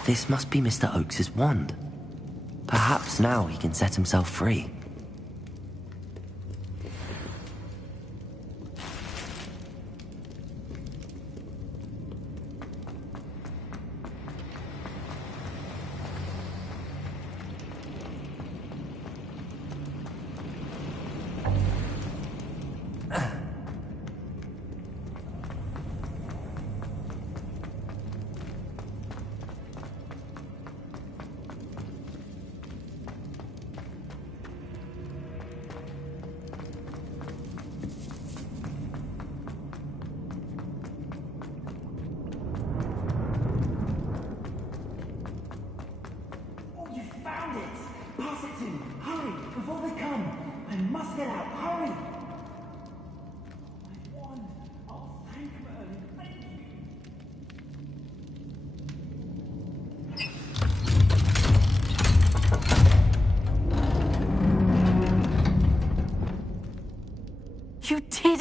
This must be Mr. Oakes's wand. Perhaps now he can set himself free.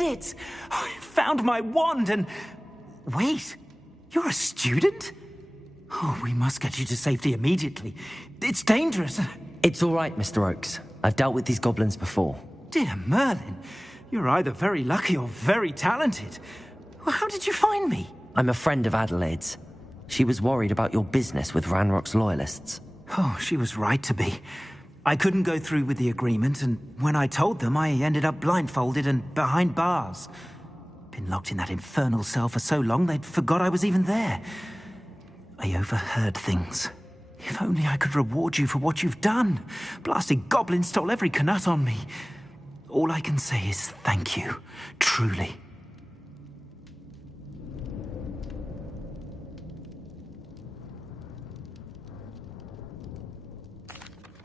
it! I found my wand and... Wait, you're a student? Oh, we must get you to safety immediately. It's dangerous. It's all right, Mr. Oakes. I've dealt with these goblins before. Dear Merlin, you're either very lucky or very talented. Well, how did you find me? I'm a friend of Adelaide's. She was worried about your business with Ranrock's loyalists. Oh, she was right to be. I couldn't go through with the agreement, and when I told them, I ended up blindfolded and behind bars. Been locked in that infernal cell for so long, they'd forgot I was even there. I overheard things. If only I could reward you for what you've done. Blasted goblins stole every Knut on me. All I can say is thank you, truly.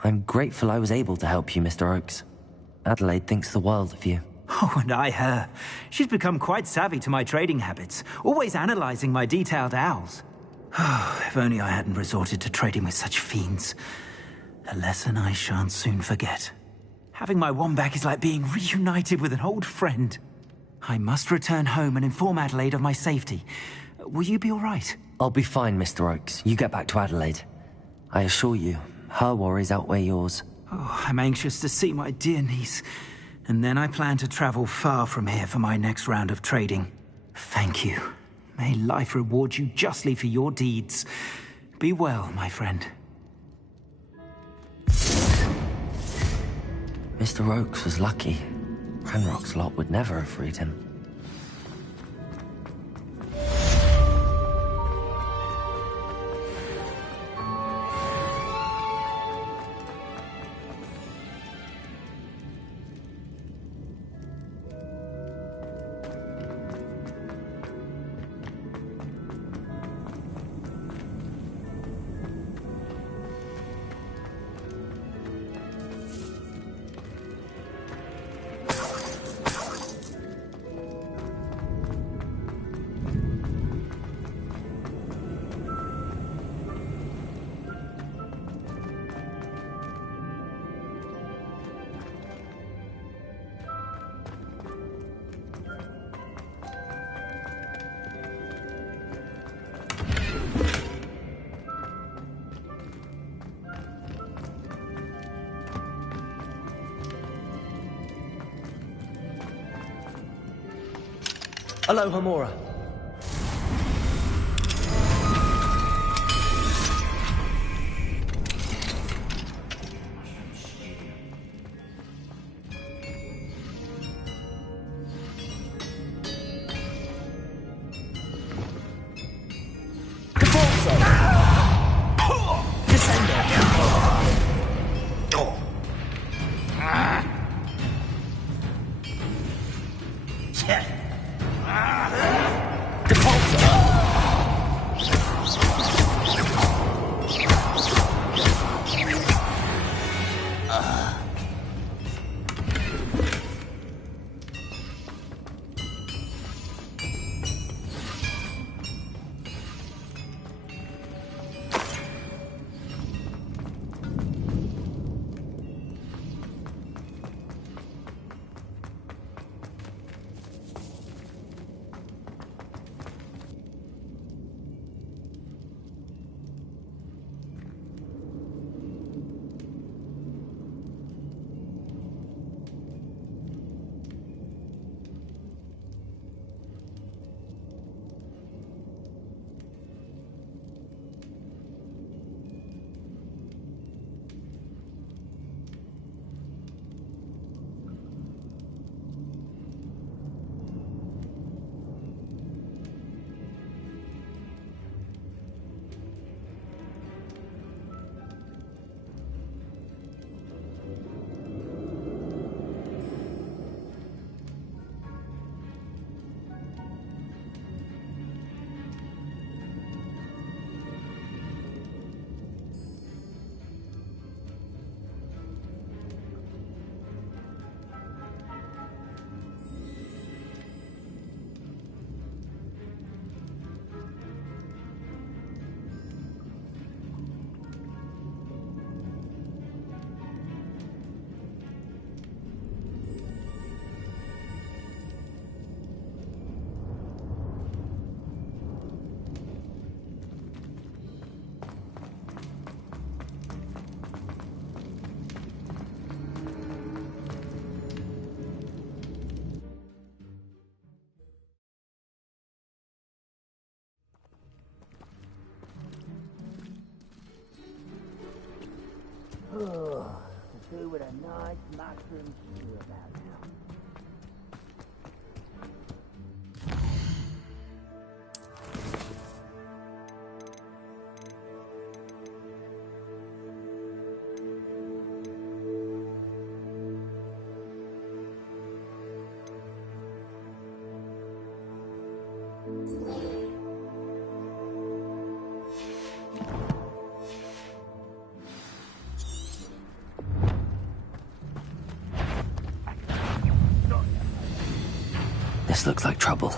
I'm grateful I was able to help you, Mr. Oakes. Adelaide thinks the world of you. Oh, and I her. She's become quite savvy to my trading habits, always analyzing my detailed owls. Oh, if only I hadn't resorted to trading with such fiends. A lesson I shan't soon forget. Having my wand back is like being reunited with an old friend. I must return home and inform Adelaide of my safety. Will you be all right? I'll be fine, Mr. Oakes. You get back to Adelaide. I assure you, her worries outweigh yours. Oh, I'm anxious to see my dear niece. And then I plan to travel far from here for my next round of trading. Thank you. May life reward you justly for your deeds. Be well, my friend. Mr. Oakes was lucky. Ranrock's lot would never have freed him. Hello, Hamora. Do with a nice mushroom stew about now. This looks like trouble.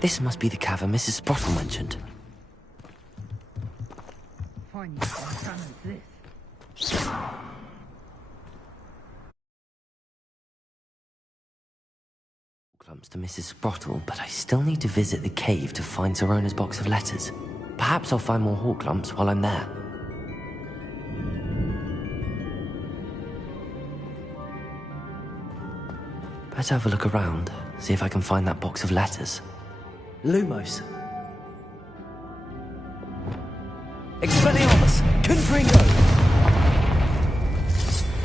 This must be the cavern Mrs. Sprottle mentioned. Fine, you can this. Clumps to Mrs. Sprottle, but I still need to visit the cave to find Zerona's box of letters. Perhaps I'll find more hawk lumps while I'm there. Better have a look around, see if I can find that box of letters. Lumos. Expelliarmus! Confringo!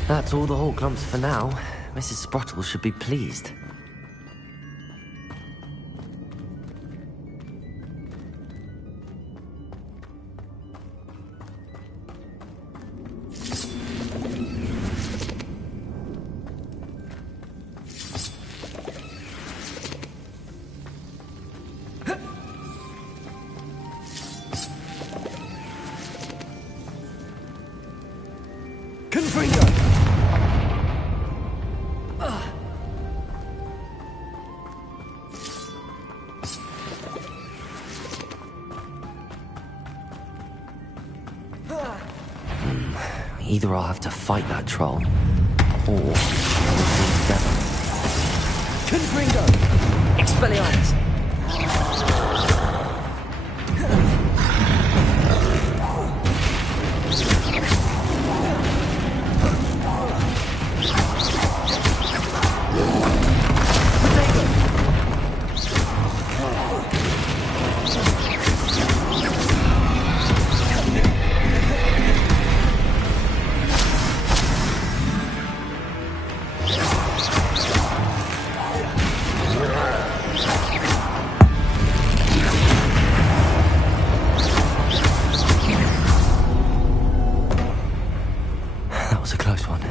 That's all the Hawk lumps for now. Mrs. Sprottle should be pleased. Either I'll have to fight that troll, or we'll be together. Confringo! Expelliarmus! That was a close one.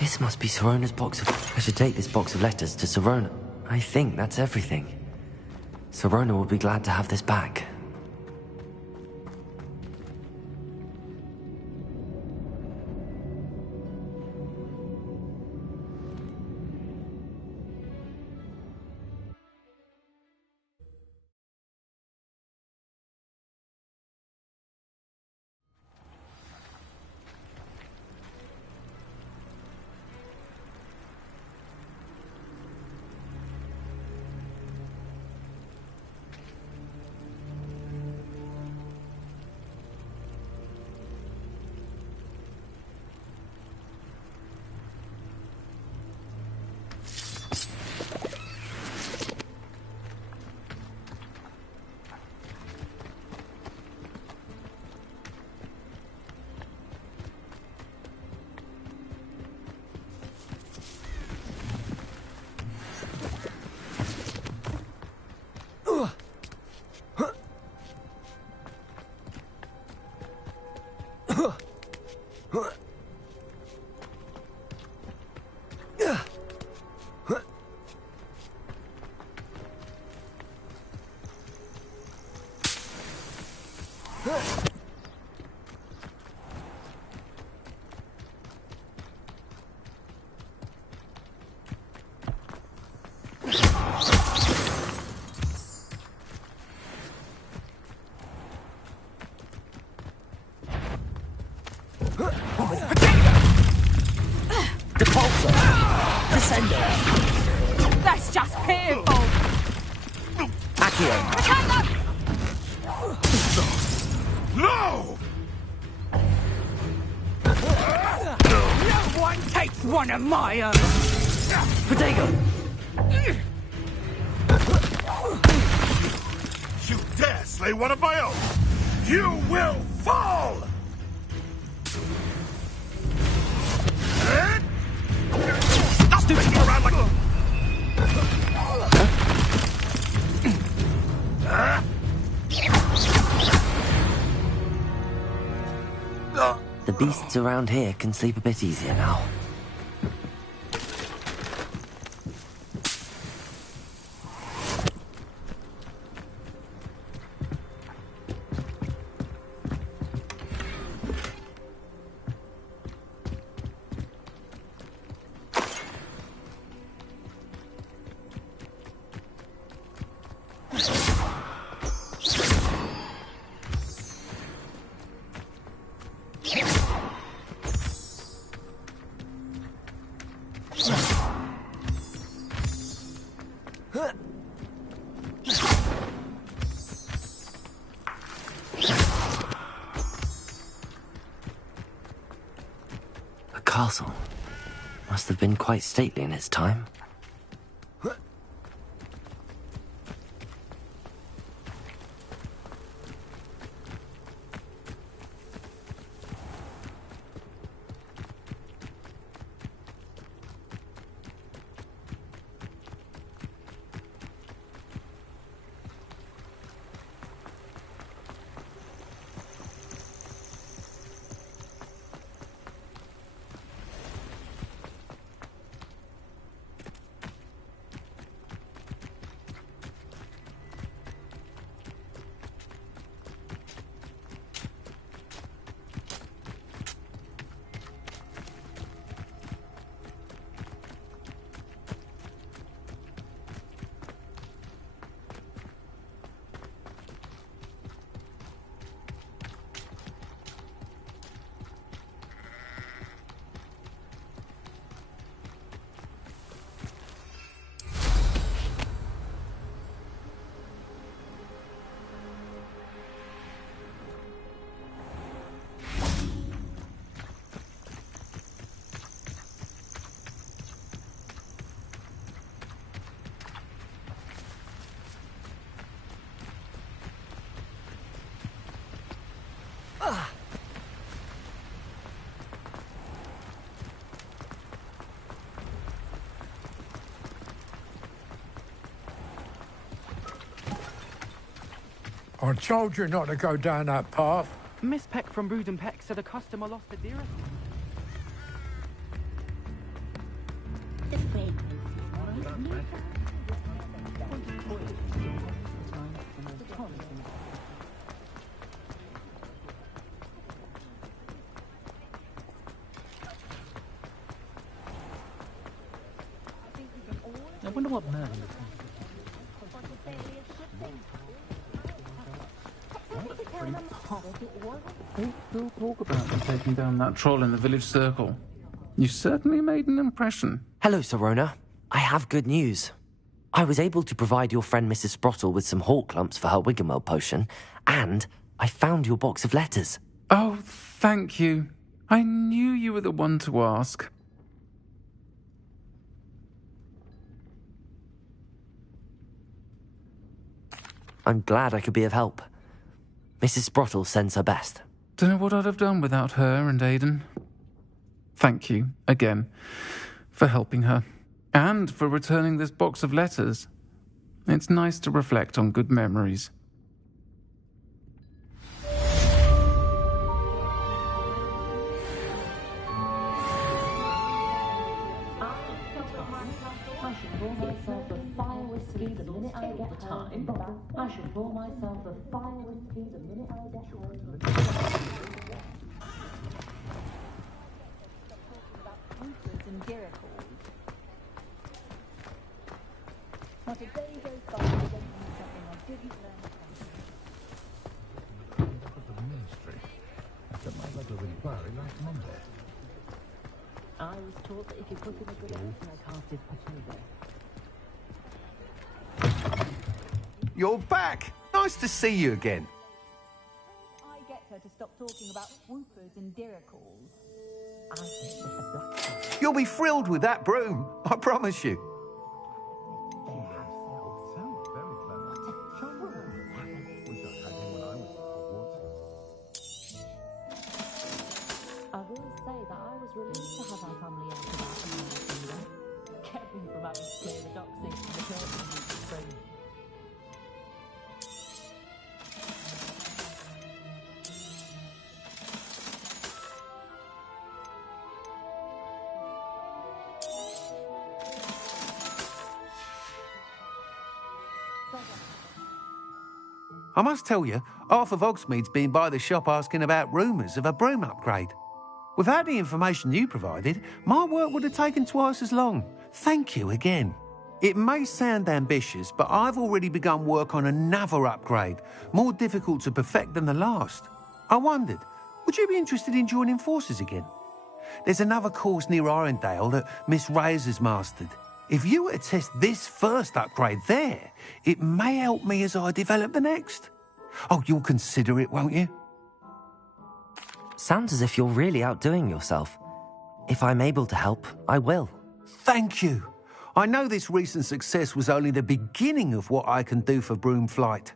This must be Sirona's box of... I should take this box of letters to Sirona. I think that's everything. Sirona will be glad to have this back. That's just painful! No! No one takes one of my own! Potato! You dare slay one of my own! You will fall! Stop spinning around like... The beasts around here can sleep a bit easier now. The castle must have been quite stately in its time. I told you not to go down that path. Miss Peck from Brood and Peck said a customer lost the dearest. I wonder what man. They still talk about them taking down that troll in the village circle. You certainly made an impression. Hello, Sorona. I have good news. I was able to provide your friend Mrs. Sprottle with some hawk lumps for her Wiggenweld potion, and I found your box of letters. Oh, thank you. I knew you were the one to ask. I'm glad I could be of help. Mrs. Sprottle sends her best. Don't know what I'd have done without her and Aidan. Thank you, again, for helping her. And for returning this box of letters. It's nice to reflect on good memories. I should pour myself a fire whiskey the minute I get time, I shall pour myself a fine whiskey the minute I get home. And miracles. Not a day goes by I don't do something I didn't learn The ministry. After my letter of inquiry last Monday. I was taught that if you put in a good effort, I casted potato. You're back! Nice to see you again. I get her to stop talking about whoopers and diricals. I think it's a black. You'll be thrilled with that broom, I promise you. Sounds very clever. Wish I had him when I was at Hogwarts. I will say that I was relieved to have our family out of our kingdom. Kept me from having to clear the dock seats and the curtains each spring. I must tell you, half of Hogsmeade's been by the shop asking about rumours of a broom upgrade. Without the information you provided, my work would have taken twice as long. Thank you again. It may sound ambitious, but I've already begun work on another upgrade, more difficult to perfect than the last. I wondered, would you be interested in joining forces again? There's another course near Arendelle that Miss Reyes has mastered. If you were to test this first upgrade there, it may help me as I develop the next. Oh, you'll consider it, won't you? Sounds as if you're really outdoing yourself. If I'm able to help, I will. Thank you. I know this recent success was only the beginning of what I can do for broom flight.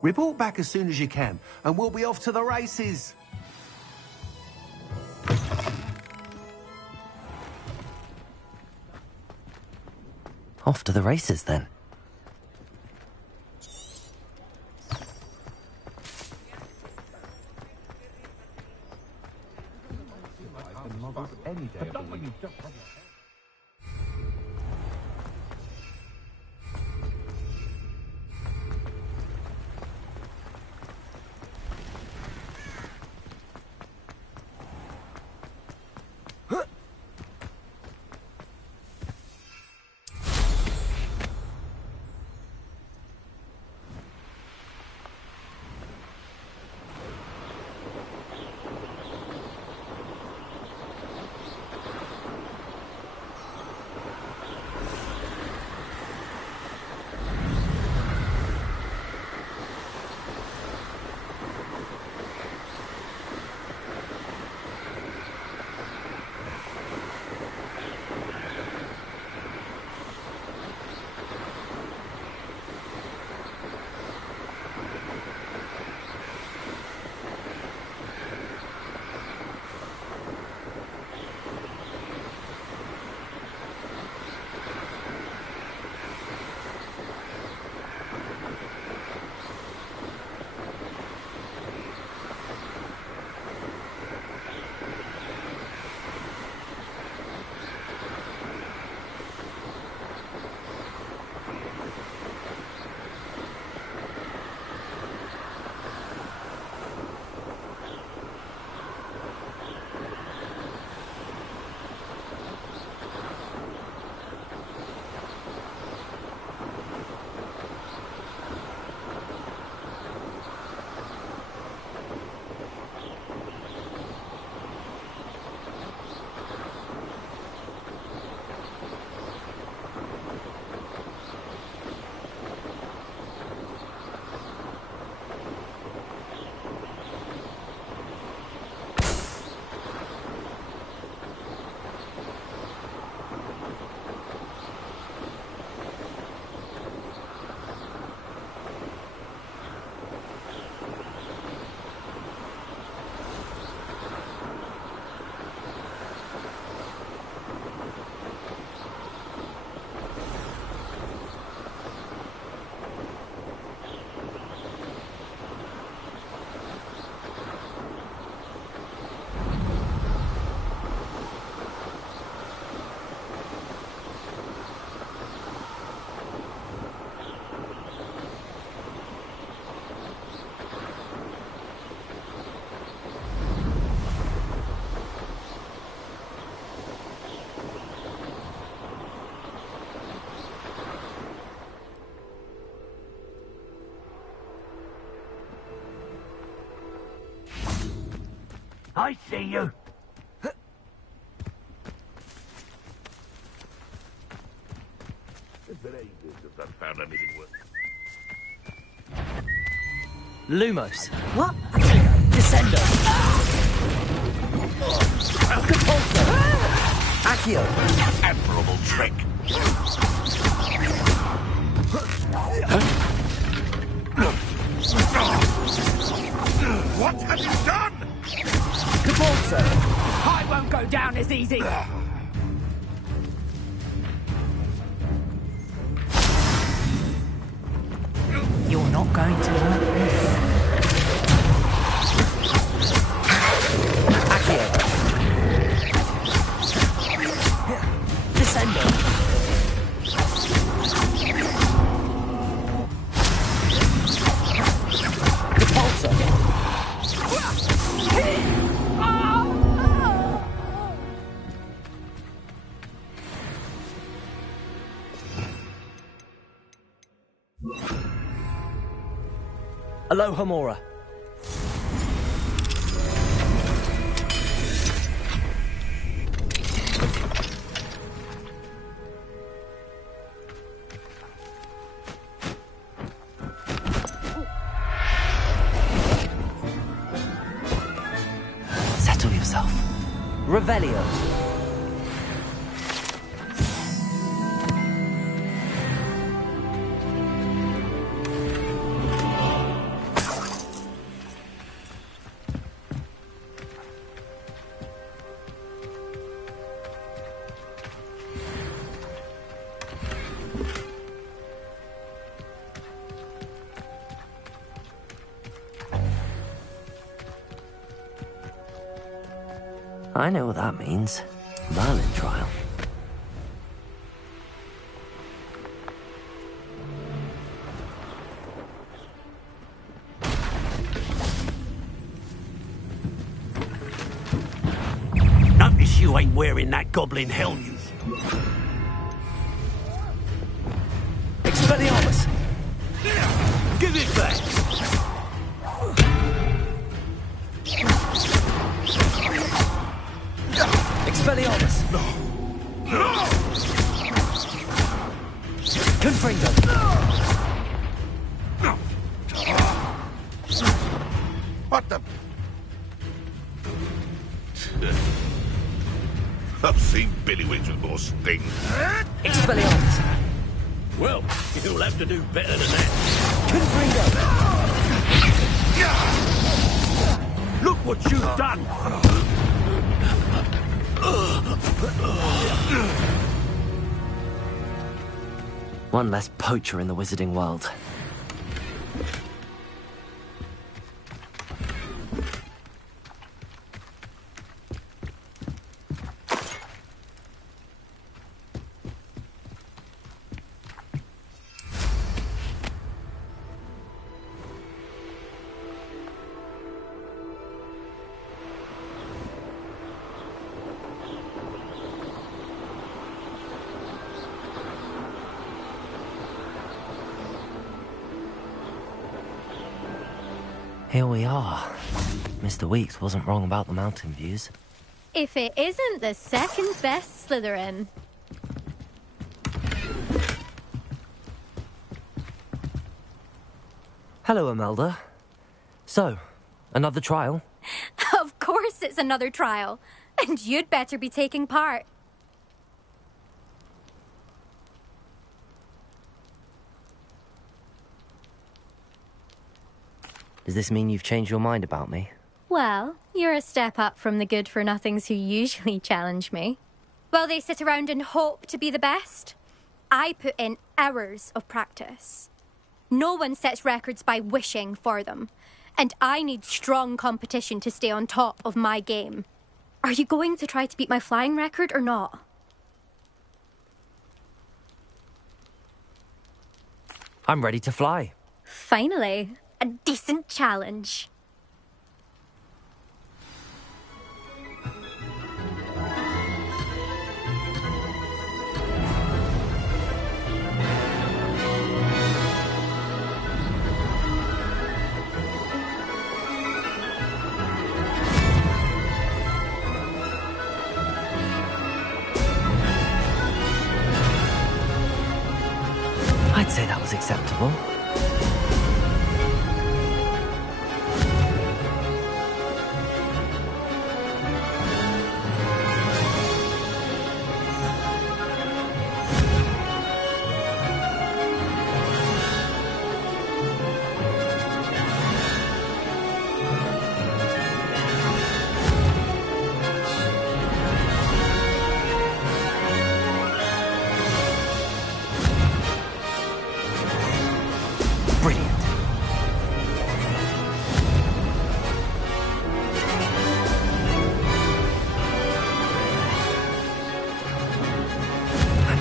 Report back as soon as you can, and we'll be off to the races. Off to the races, then. Any day of the week. I see you. It's been ages since I've found anything worth. Lumos. What? Descendo. Compulso. Accio. Admirable trick. What have you done? Compulso. I won't go down as easy. You're not going to hurt me. Accio. Descendo. Compulso. Aloha Mora. Settle yourself. Revelio. I know what that means. Merlin trial. Notice you ain't wearing that goblin helmet. Expelliarmus. Give it back. Expelliarmus. Confringo. What the? I've seen Billywings with more sting. Expelliarmus. Well, you'll have to do better than that. Confringo. Look what you've done. One less poacher in the wizarding world. Here we are. Mr. Weeks wasn't wrong about the mountain views. If it isn't the second best Slytherin. Hello, Imelda. So, another trial? Of course it's another trial. And you'd better be taking part. Does this mean you've changed your mind about me? Well, you're a step up from the good-for-nothings who usually challenge me. While they sit around and hope to be the best, I put in hours of practice. No one sets records by wishing for them, and I need strong competition to stay on top of my game. Are you going to try to beat my flying record or not? I'm ready to fly. Finally, a decent challenge. seems acceptable.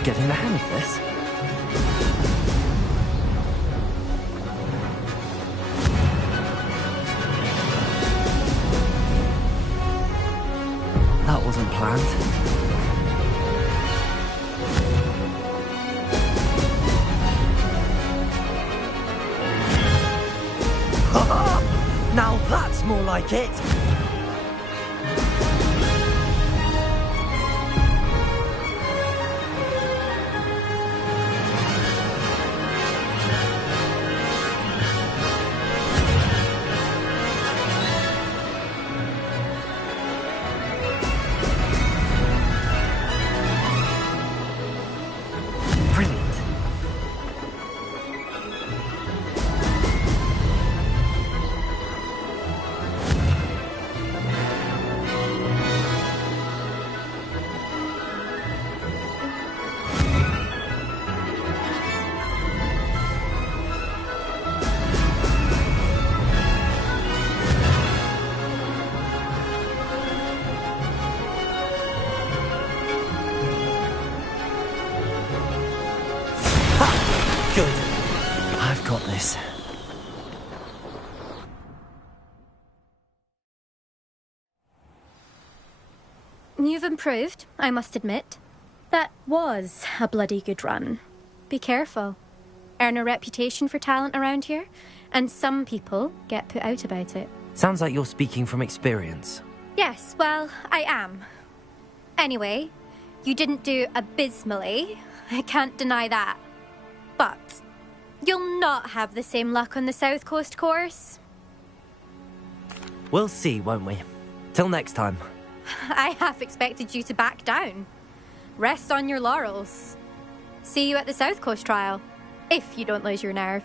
Getting the hang of this. That wasn't planned. Now that's more like it. Good. I've got this. You've improved, I must admit. That was a bloody good run. Be careful. Earn a reputation for talent around here, and some people get put out about it. Sounds like you're speaking from experience. Yes, well, I am. Anyway, you didn't do abysmally. I can't deny that. But you'll not have the same luck on the South Coast course. We'll see, won't we? Till next time. I half expected you to back down. Rest on your laurels. See you at the South Coast trial, if you don't lose your nerve.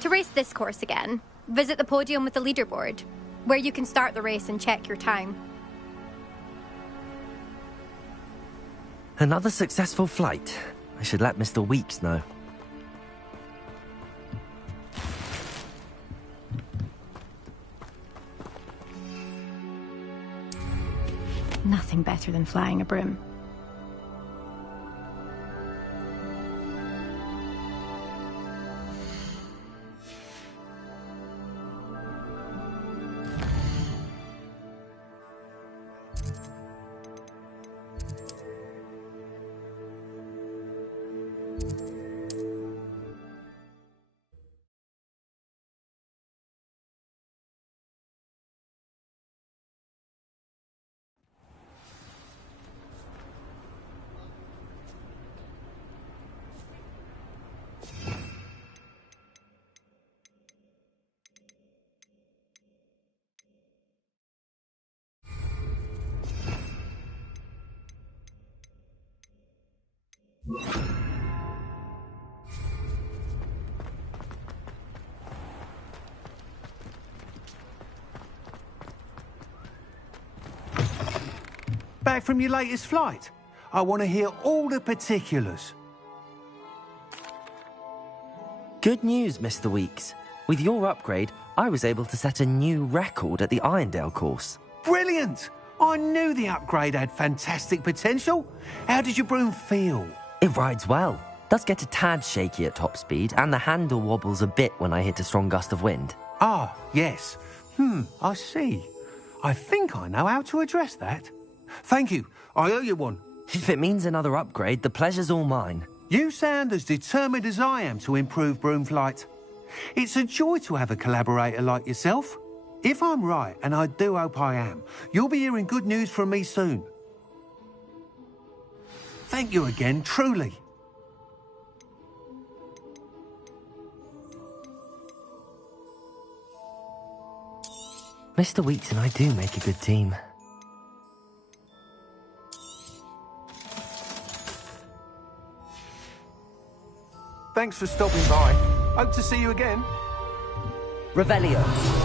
To race this course again, visit the podium with the leaderboard, where you can start the race and check your time. Another successful flight. I should let Mr. Weeks know. Nothing better than flying a broom. Back from your latest flight? I want to hear all the particulars. Good news, Mr. Weeks. With your upgrade, I was able to set a new record at the Irondale course. Brilliant! I knew the upgrade had fantastic potential. How did your broom feel? It rides well. Does get a tad shaky at top speed, and the handle wobbles a bit when I hit a strong gust of wind. Ah, yes. I see. I think I know how to address that. Thank you. I owe you one. If it means another upgrade, the pleasure's all mine. You sound as determined as I am to improve broom flight. It's a joy to have a collaborator like yourself. If I'm right, and I do hope I am, you'll be hearing good news from me soon. Thank you again, truly. Mr. Weeks and I do make a good team. Thanks for stopping by. Hope to see you again. Revelio.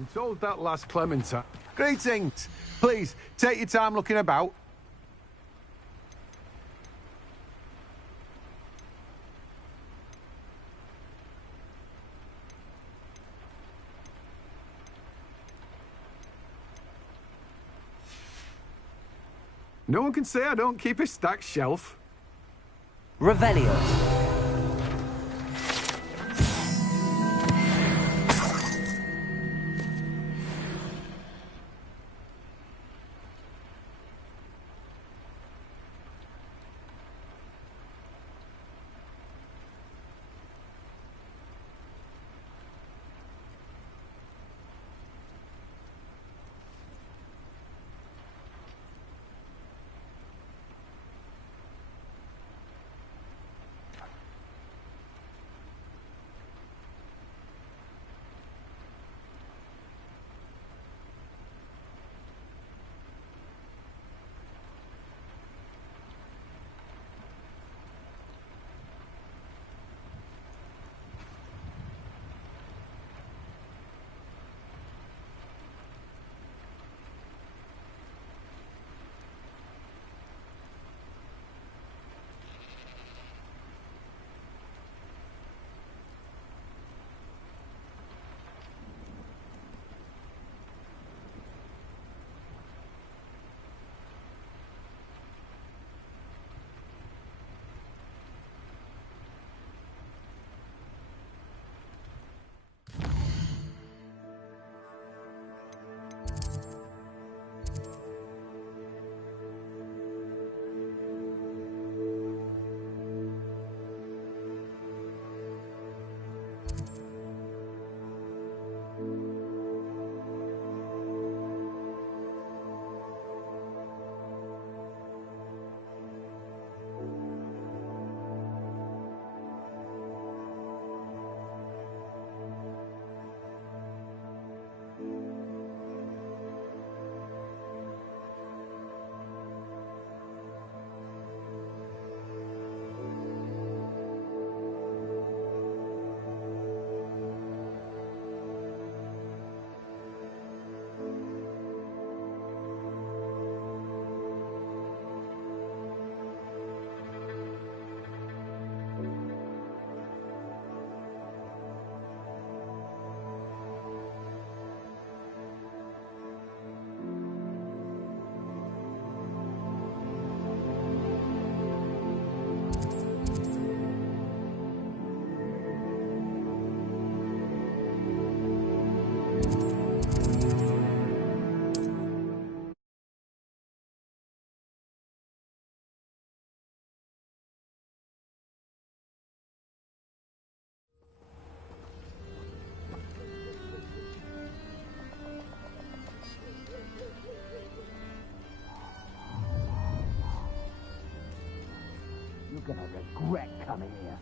I'm told that last Clementine... Greetings! Please, take your time looking about. No one can say I don't keep a stacked shelf. Revelio. gonna regret coming here.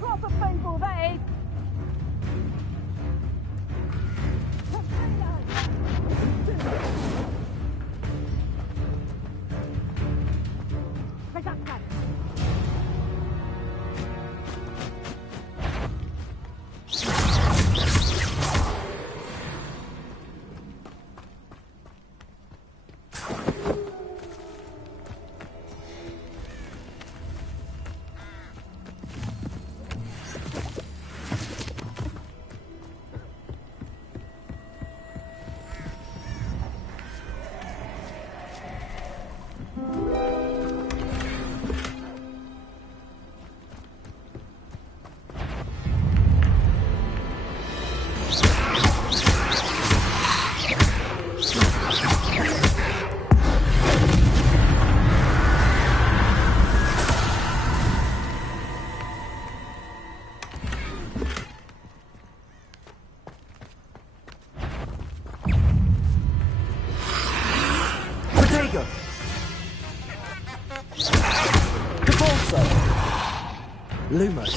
Proper paintball, that is. Lumos.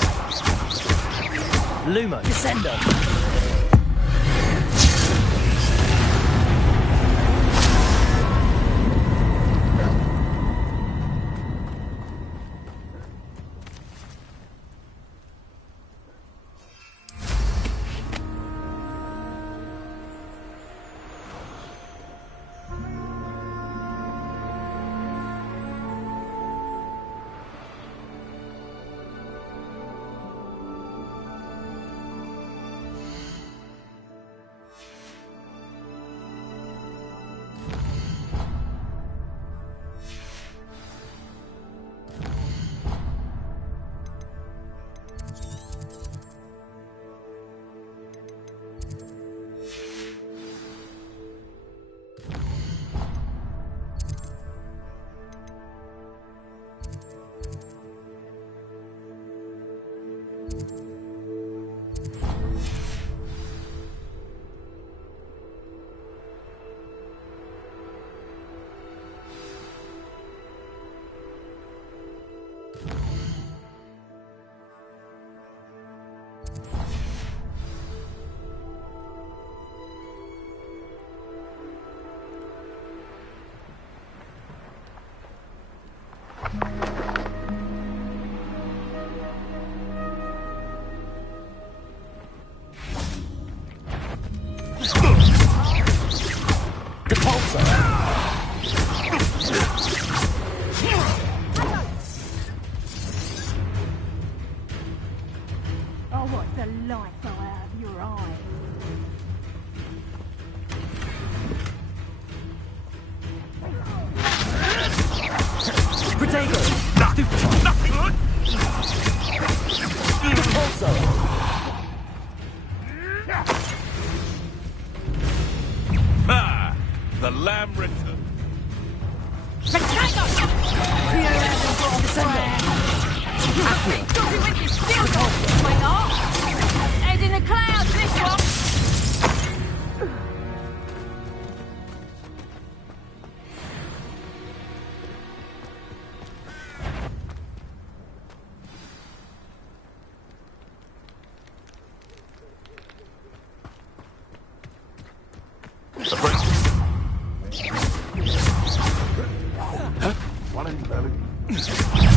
Lumo. Descendo. The lamb returns. Got it with your steel bolts, why not? Head in the clouds, this one.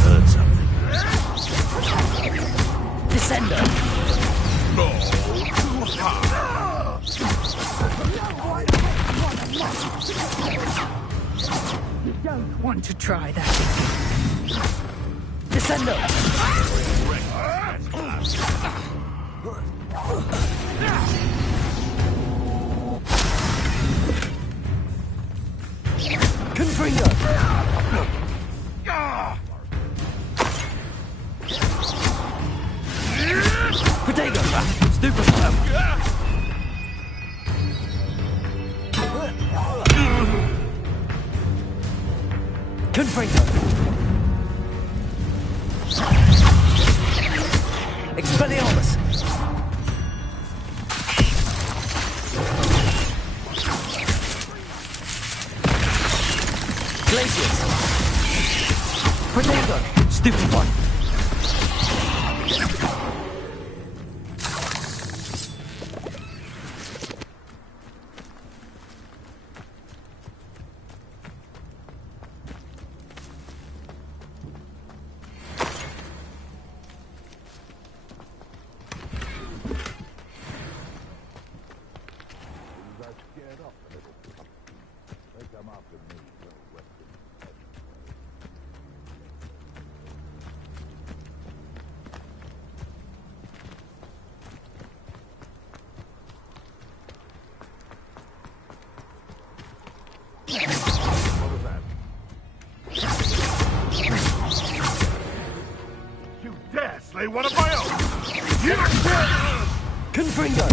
Heard something. Descender. No, too hard. You don't want to try that. Descender. Confringo! Protego! Stupefy! Confringo! Expelliarmus! Glacius! Protego! Stupefy! You dare slay one of my own! Confringo!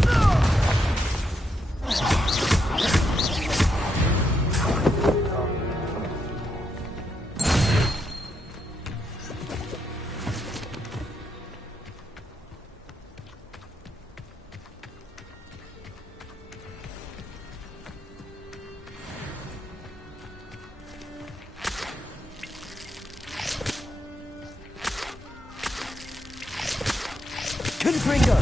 Confringo!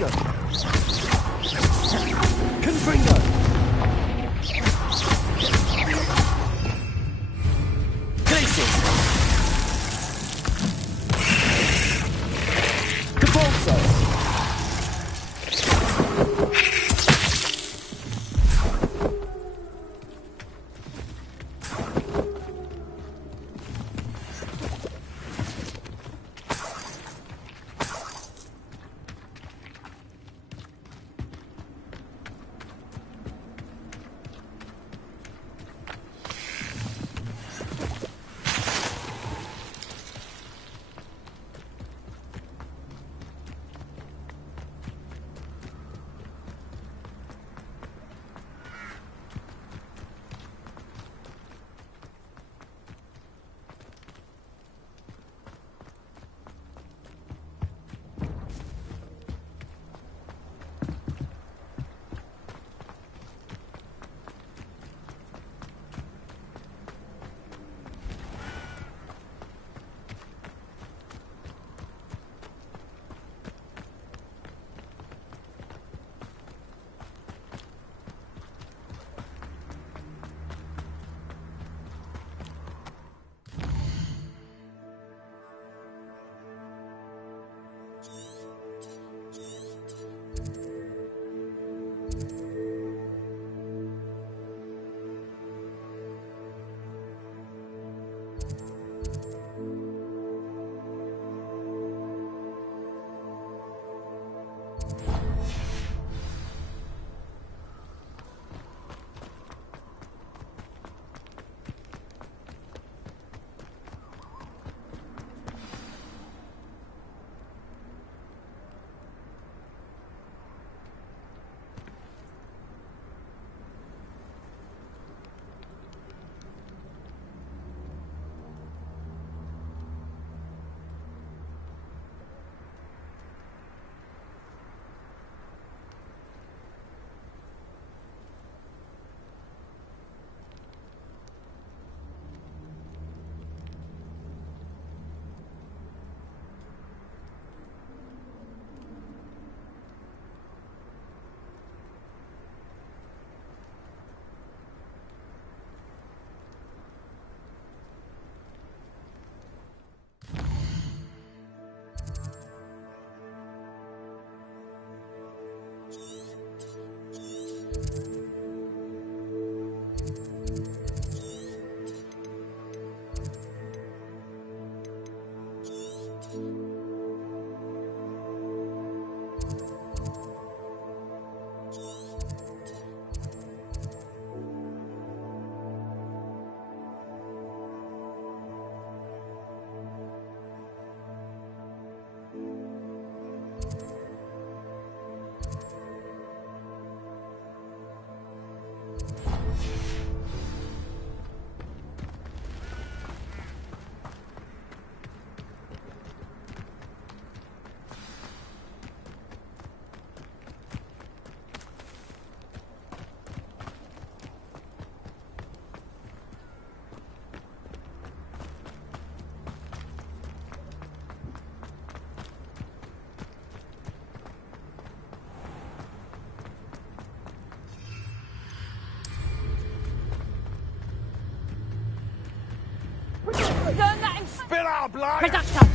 Confringo! Confringo! Glacius! Capulso! Spill out, blood! Production!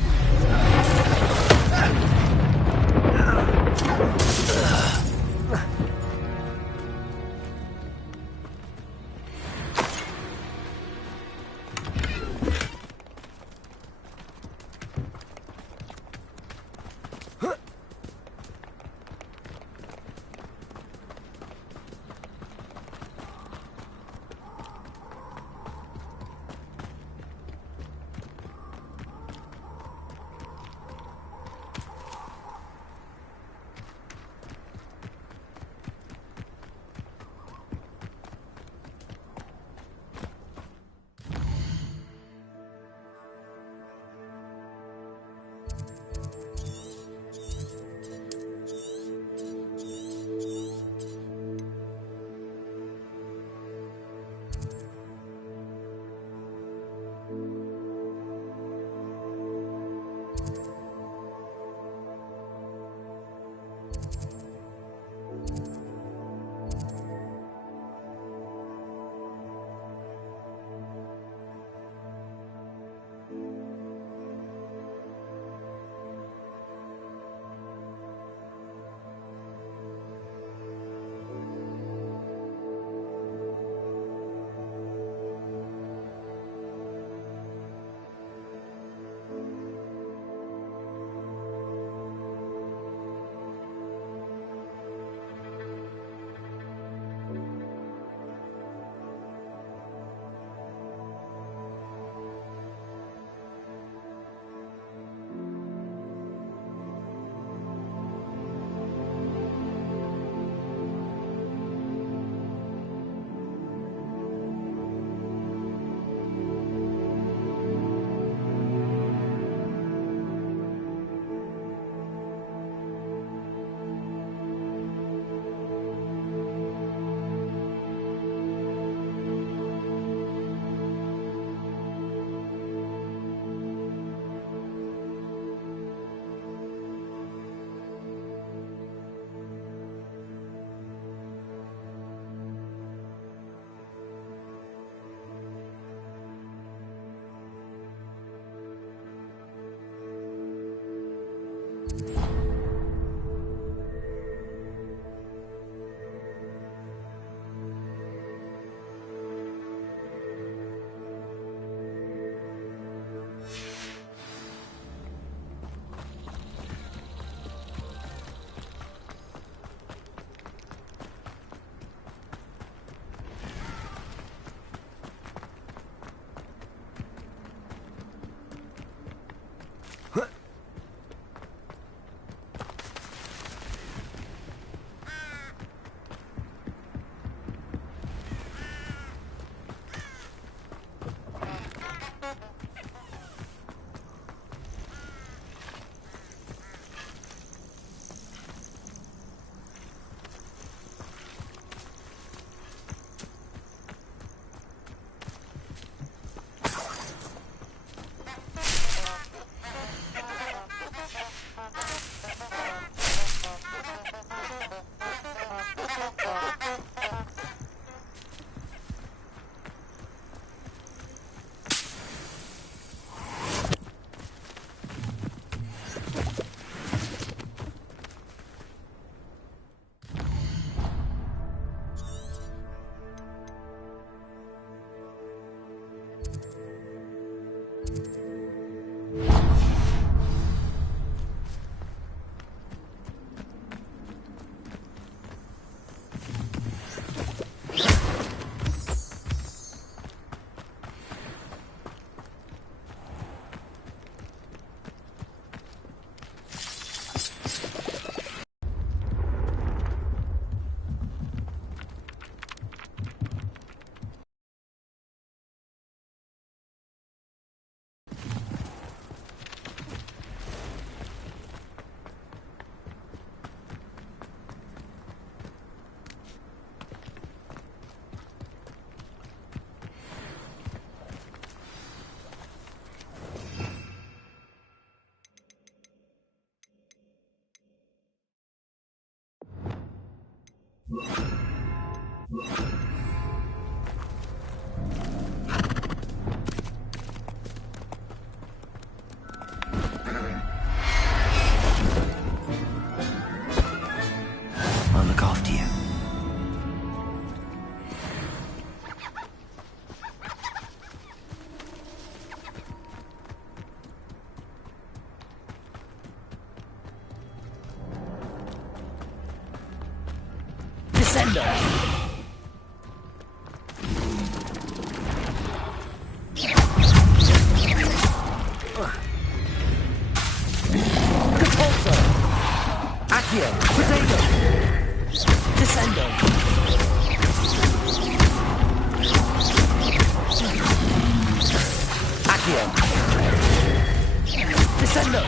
I'll look after you. Descender! Repulsor! Accio! Potato! Descendo! Accio! Descendo!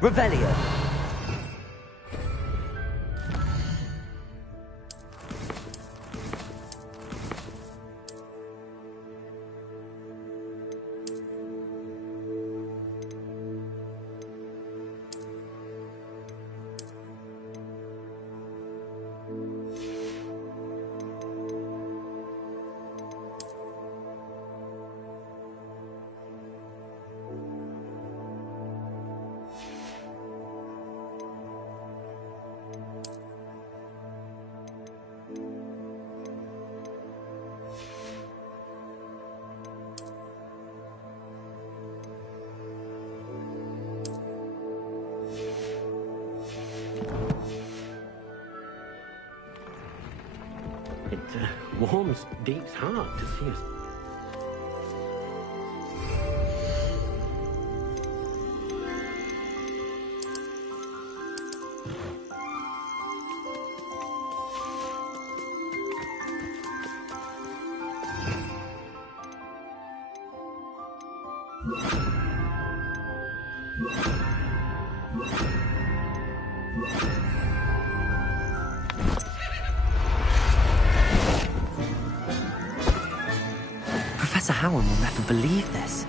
Revelio. It warms Deke's heart to see us. Professor Howard will never believe this.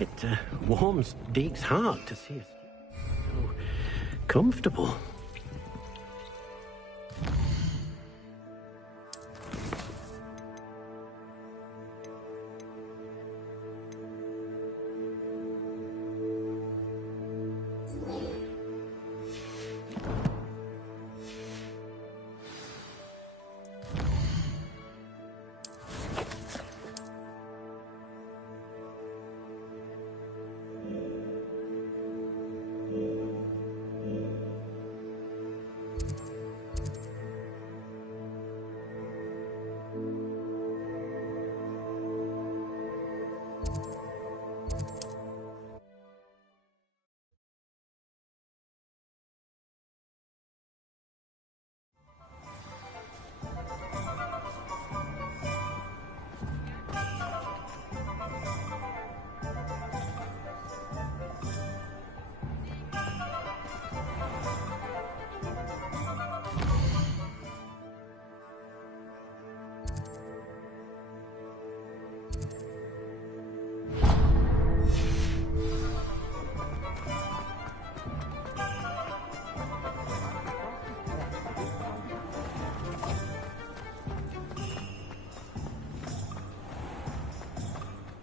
It warms Deke's heart to see us so comfortable.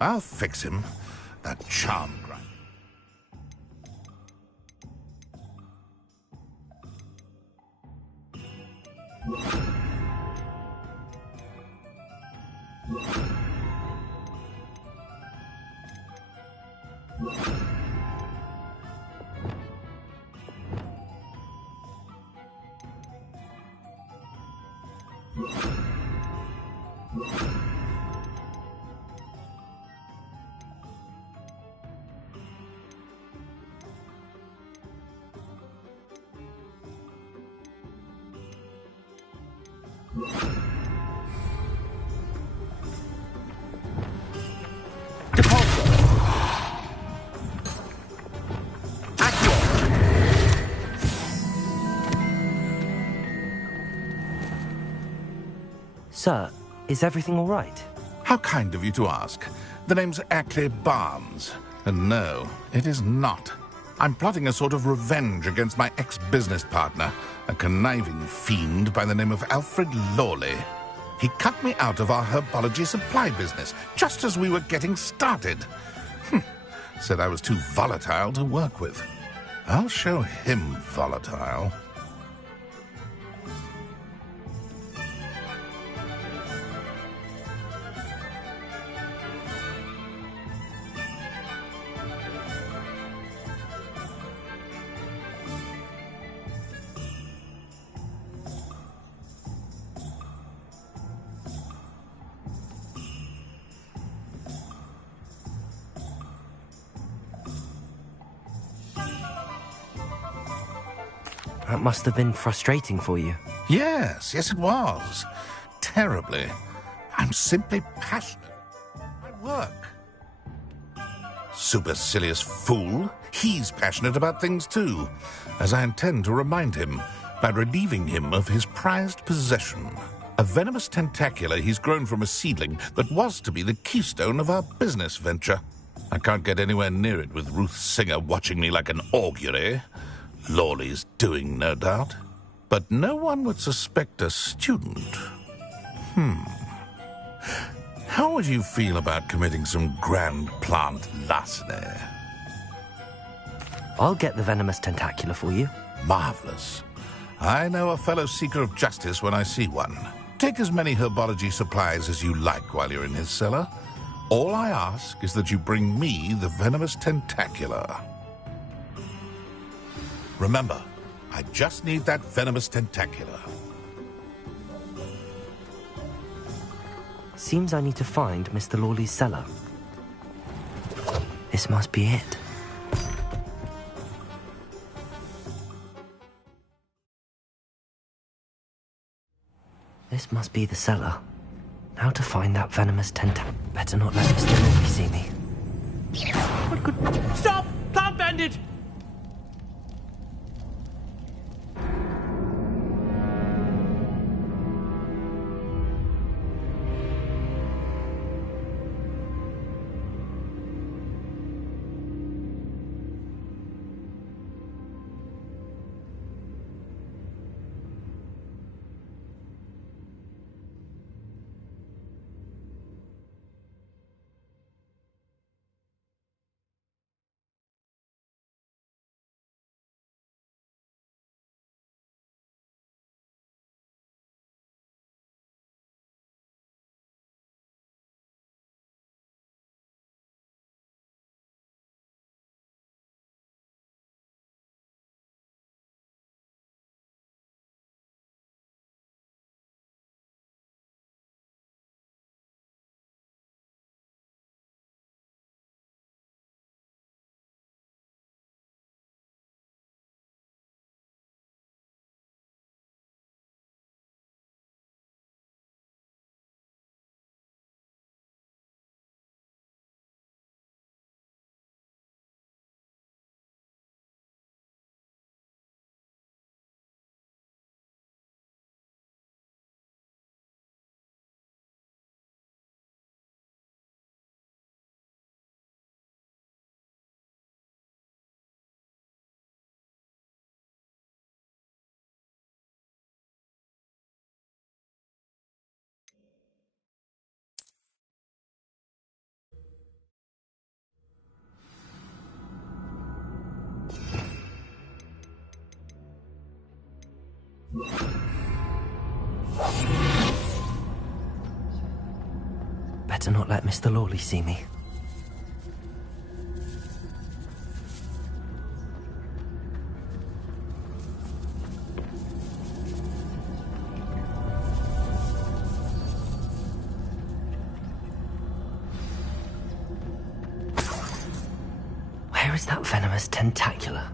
I'll fix him. That charm grinder. Sir, is everything all right? How kind of you to ask. The name's Ackley Barnes. And no, it is not. I'm plotting a sort of revenge against my ex-business partner, a conniving fiend by the name of Alfred Lawley. He cut me out of our herbology supply business, just as we were getting started. Said I was too volatile to work with. I'll show him volatile. That must have been frustrating for you. Yes, it was. Terribly. I'm simply passionate about my work. Supercilious fool. He's passionate about things too, as I intend to remind him by relieving him of his prized possession. A venomous tentacula he's grown from a seedling that was to be the keystone of our business venture. I can't get anywhere near it with Ruth Singer watching me like an augury. Lawley's doing, no doubt. But no one would suspect a student. How would you feel about committing some grand plant larceny? I'll get the venomous tentacula for you. Marvelous. I know a fellow seeker of justice when I see one. Take as many herbology supplies as you like while you're in his cellar. All I ask is that you bring me the venomous tentacula. Remember, I just need that venomous tentacula. Seems I need to find Mr. Lawley's cellar. This must be it. This must be the cellar. Now to find that venomous tentac. Better not let Mr. Lawley see me. What could... Stop! Plant bandit! Better not let Mr. Lawley see me. Where is that venomous tentacula?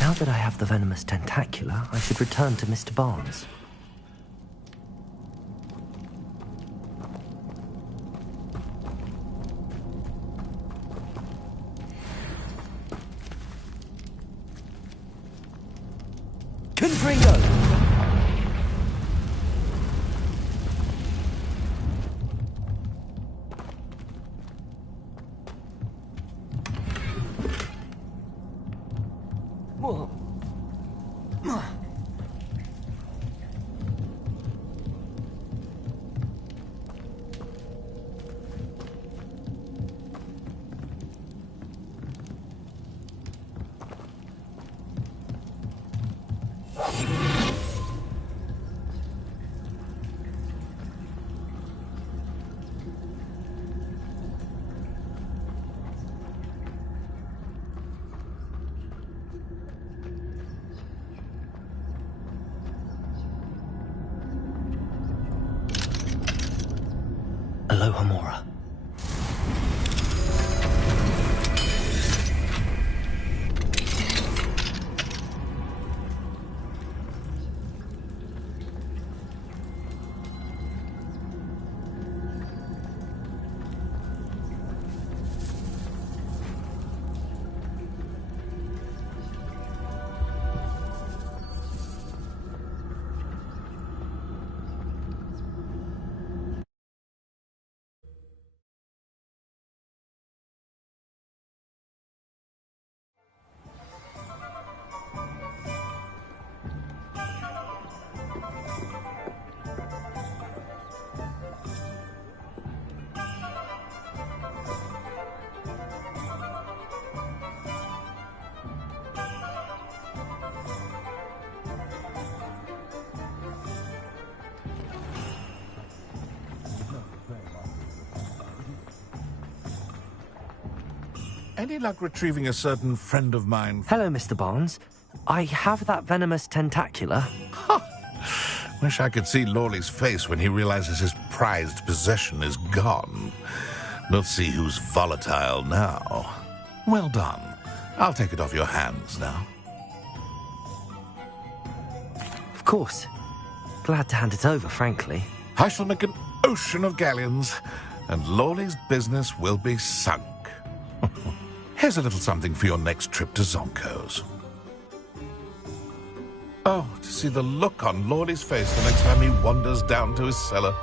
Now that I have the venomous tentacula, I should return to Mr. Barnes. Confringo! Alohomora. Any luck retrieving a certain friend of mine? Hello, Mr. Barnes. I have that venomous tentacula. Wish I could see Lawley's face when he realizes his prized possession is gone. We'll see who's volatile now. Well done. I'll take it off your hands now. Of course. Glad to hand it over, frankly. I shall make an ocean of galleons, and Lawley's business will be sunk. Here's a little something for your next trip to Zonko's. Oh, to see the look on Lawley's face the next time he wanders down to his cellar.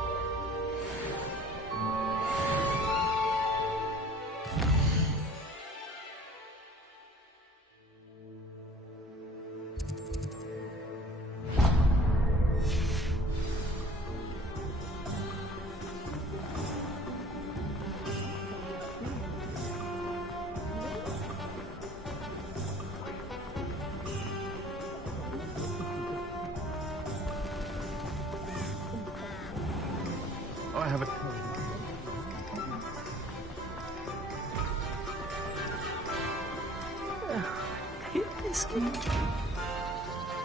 I have a...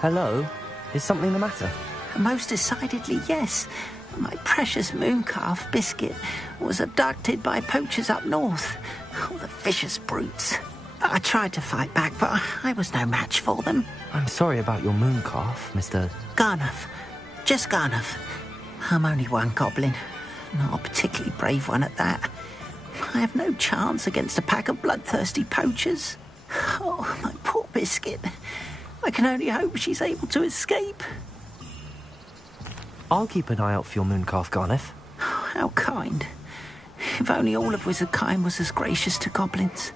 Hello? Is something the matter? Most decidedly, yes. My precious mooncalf Biscuit was abducted by poachers up north. Oh, the vicious brutes. I tried to fight back, but I was no match for them. I'm sorry about your mooncalf, Mr. Garnuff. Just Garnuff. I'm only one goblin. Not a particularly brave one at that. I have no chance against a pack of bloodthirsty poachers. Oh, my poor Biscuit. I can only hope she's able to escape. I'll keep an eye out for your mooncalf, Garniff. How kind. If only all of Wizardkind was as gracious to goblins.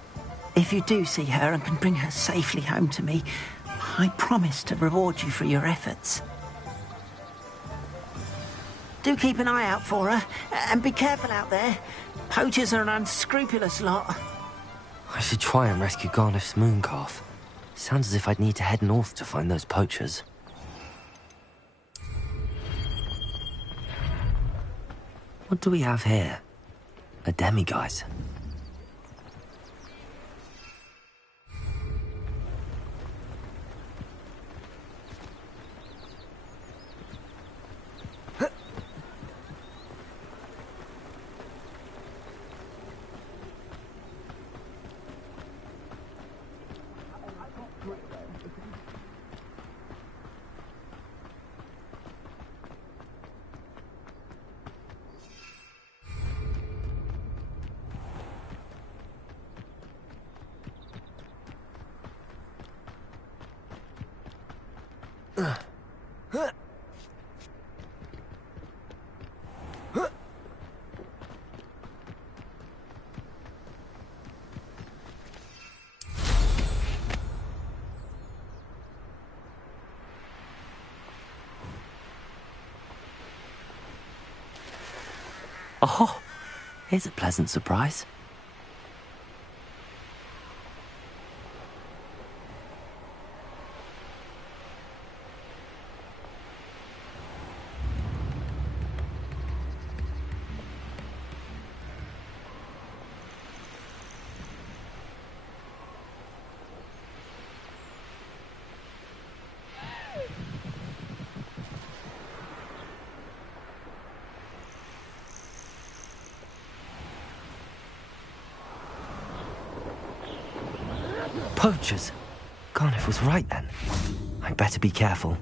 If you do see her and can bring her safely home to me, I promise to reward you for your efforts. Do keep an eye out for her, and be careful out there. Poachers are an unscrupulous lot. I should try and rescue Garniff's mooncalf. Sounds as if I'd need to head north to find those poachers. What do we have here? A demiguise. Oh, here's a pleasant surprise. Poachers! Garniff was right then. I'd better be careful.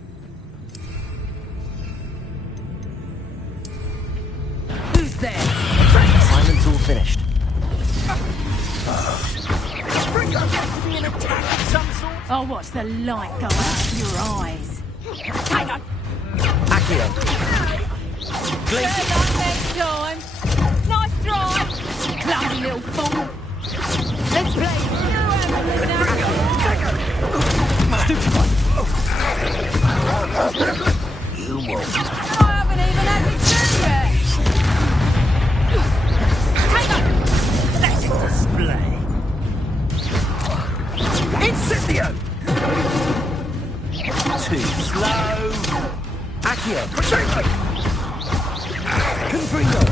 Who's there? Assignment's all finished. Being attacked of some sort? I'll watch the light go out of your eyes. Hang on. Accio! Good luck next time. Nice try. Clumsy little fool. Let's play. You won't. I haven't even had my turn yet. Take on. Let it display. Incendio! Too slow. Accio! Confringo!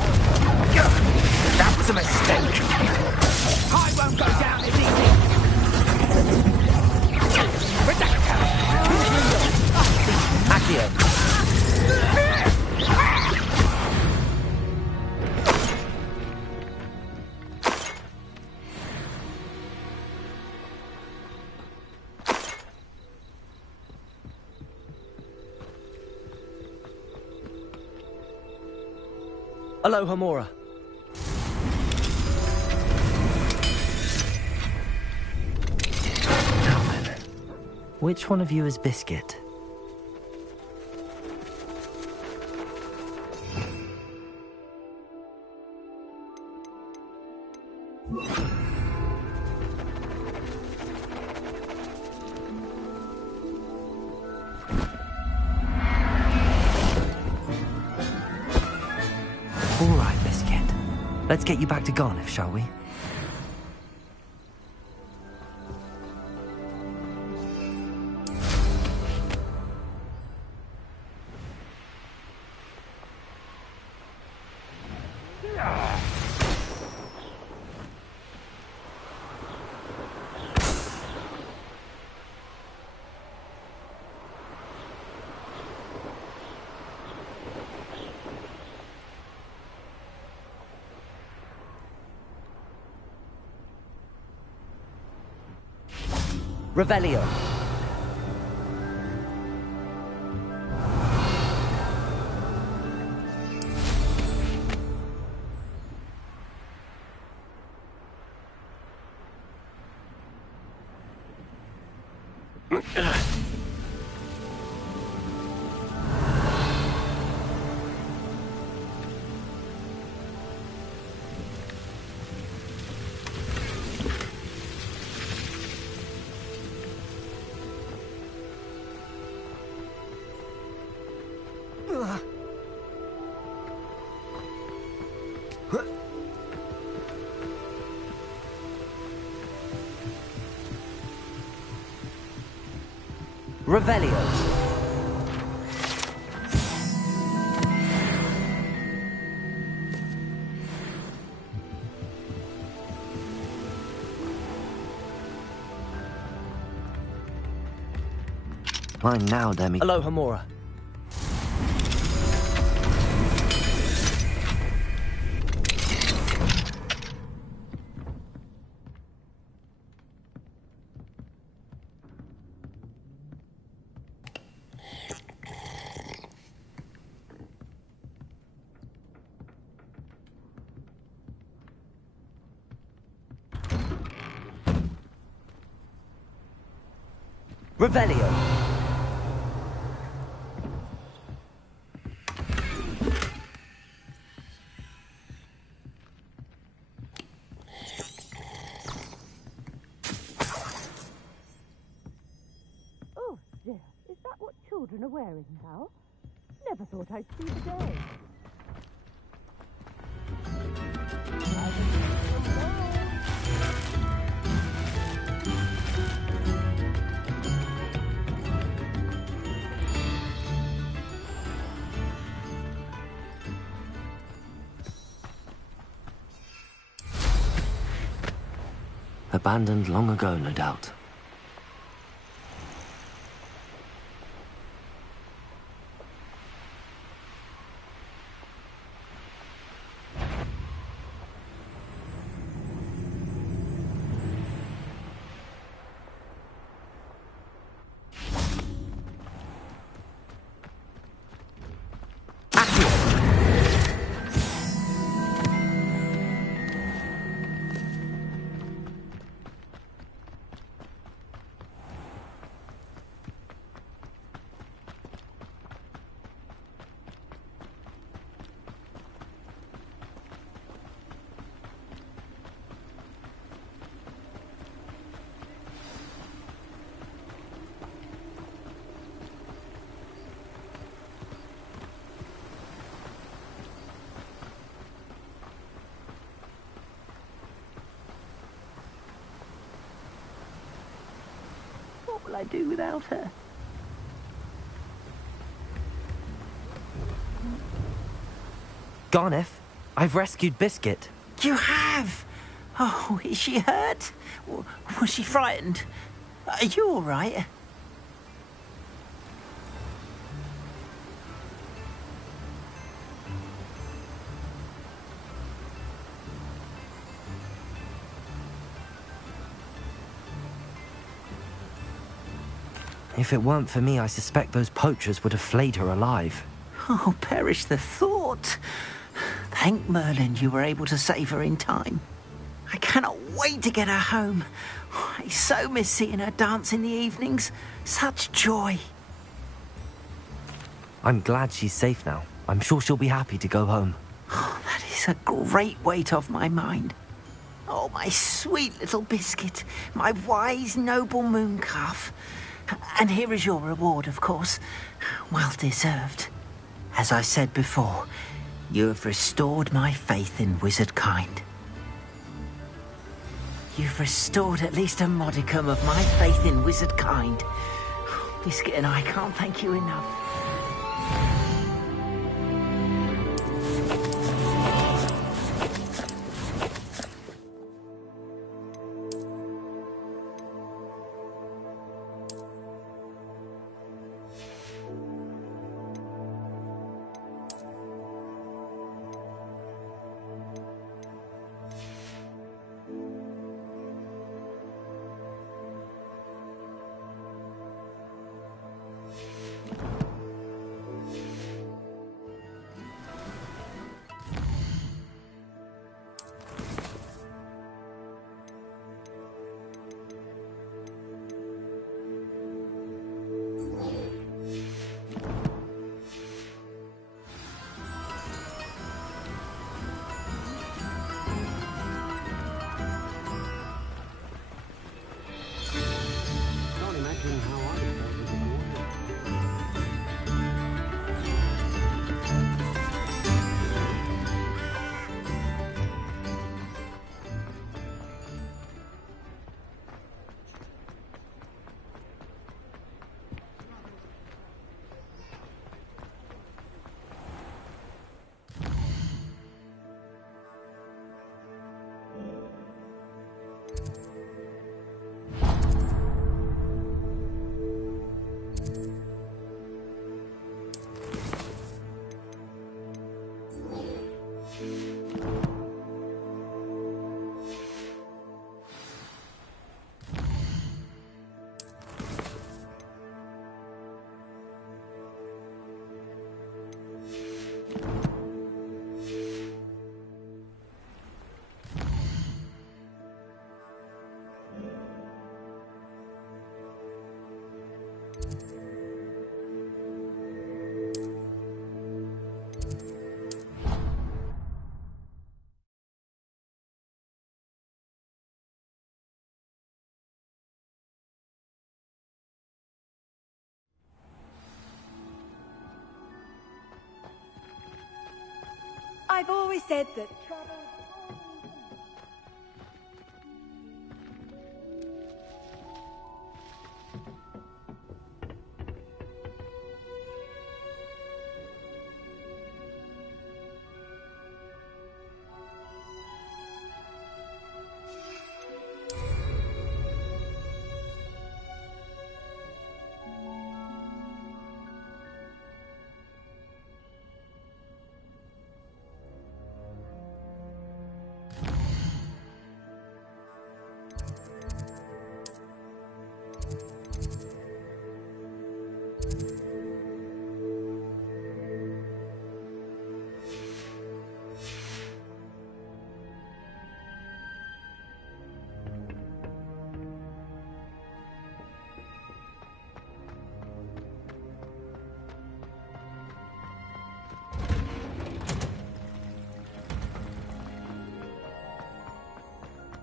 That was a mistake. I won't go down as easy. Accio! Aloha, Mora. Now then, which one of you is Biscuit? All right, Biscuit. Let's get you back to Garniff, shall we? Revelio. Revelio. Mine now, Demi. Aloha, Mora. Revelio. Oh dear, is that what children are wearing now? Never thought I'd see the day. Abandoned long ago, no doubt. What will I do without her? Garneth, I've rescued Biscuit. You have? Oh, is she hurt? Was she frightened? Are you all right? If it weren't for me, I suspect those poachers would have flayed her alive. Oh, perish the thought. Thank Merlin you were able to save her in time. I cannot wait to get her home. I so miss seeing her dance in the evenings. Such joy. I'm glad she's safe now. I'm sure she'll be happy to go home. Oh, that is a great weight off my mind. Oh, my sweet little Biscuit, my wise, noble moon calf. And here is your reward, of course. Well deserved. As I said before, you have restored my faith in wizard kind. You've restored at least a modicum of my faith in wizard kind. Biscuit and I can't thank you enough. I've always said that travel...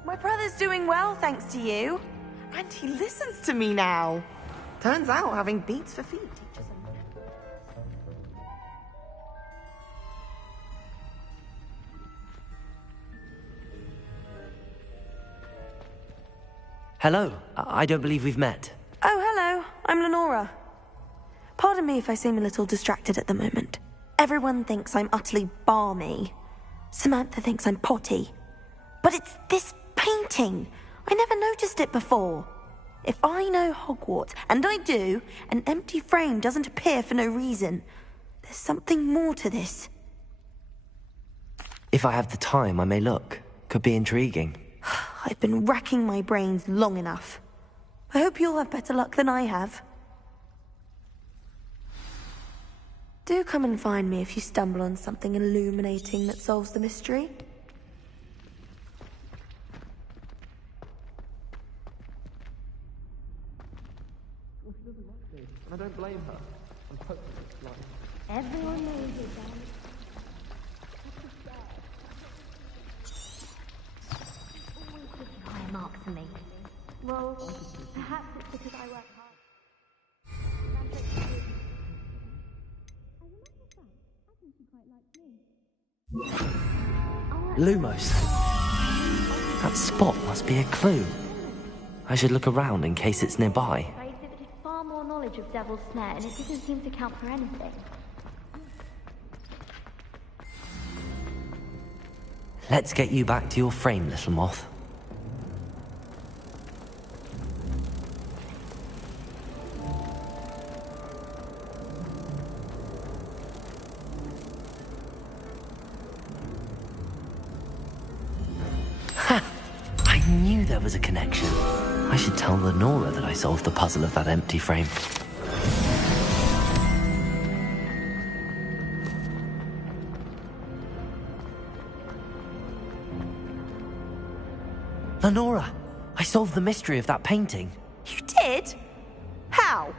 My brother's doing well, thanks to you. And he listens to me now. Turns out having beats for feet teaches him. Hello. I don't believe we've met. Oh, hello. I'm Lenora. Pardon me if I seem a little distracted at the moment. Everyone thinks I'm utterly balmy. Samantha thinks I'm potty. But it's this painting. I never noticed it before. If I know Hogwarts, and I do, an empty frame doesn't appear for no reason. There's something more to this. If I have the time, I may look. Could be intriguing. I've been racking my brains long enough. I hope you'll have better luck than I have. Do come and find me if you stumble on something illuminating that solves the mystery. I don't blame her. I'm hopeless, like... Everyone knows it, Dan. Always getting higher marks than me. Well, perhaps it's because I work hard. Lumos. That spot must be a clue. I should look around in case it's nearby. I exhibited far more knowledge of Devil's Snare, and it didn't seem to count for anything. Let's get you back to your frame, little moth. Ha! I knew there was a connection. I should tell Lenora that I solved the puzzle of that empty frame. Lenora, I solved the mystery of that painting. You did? How?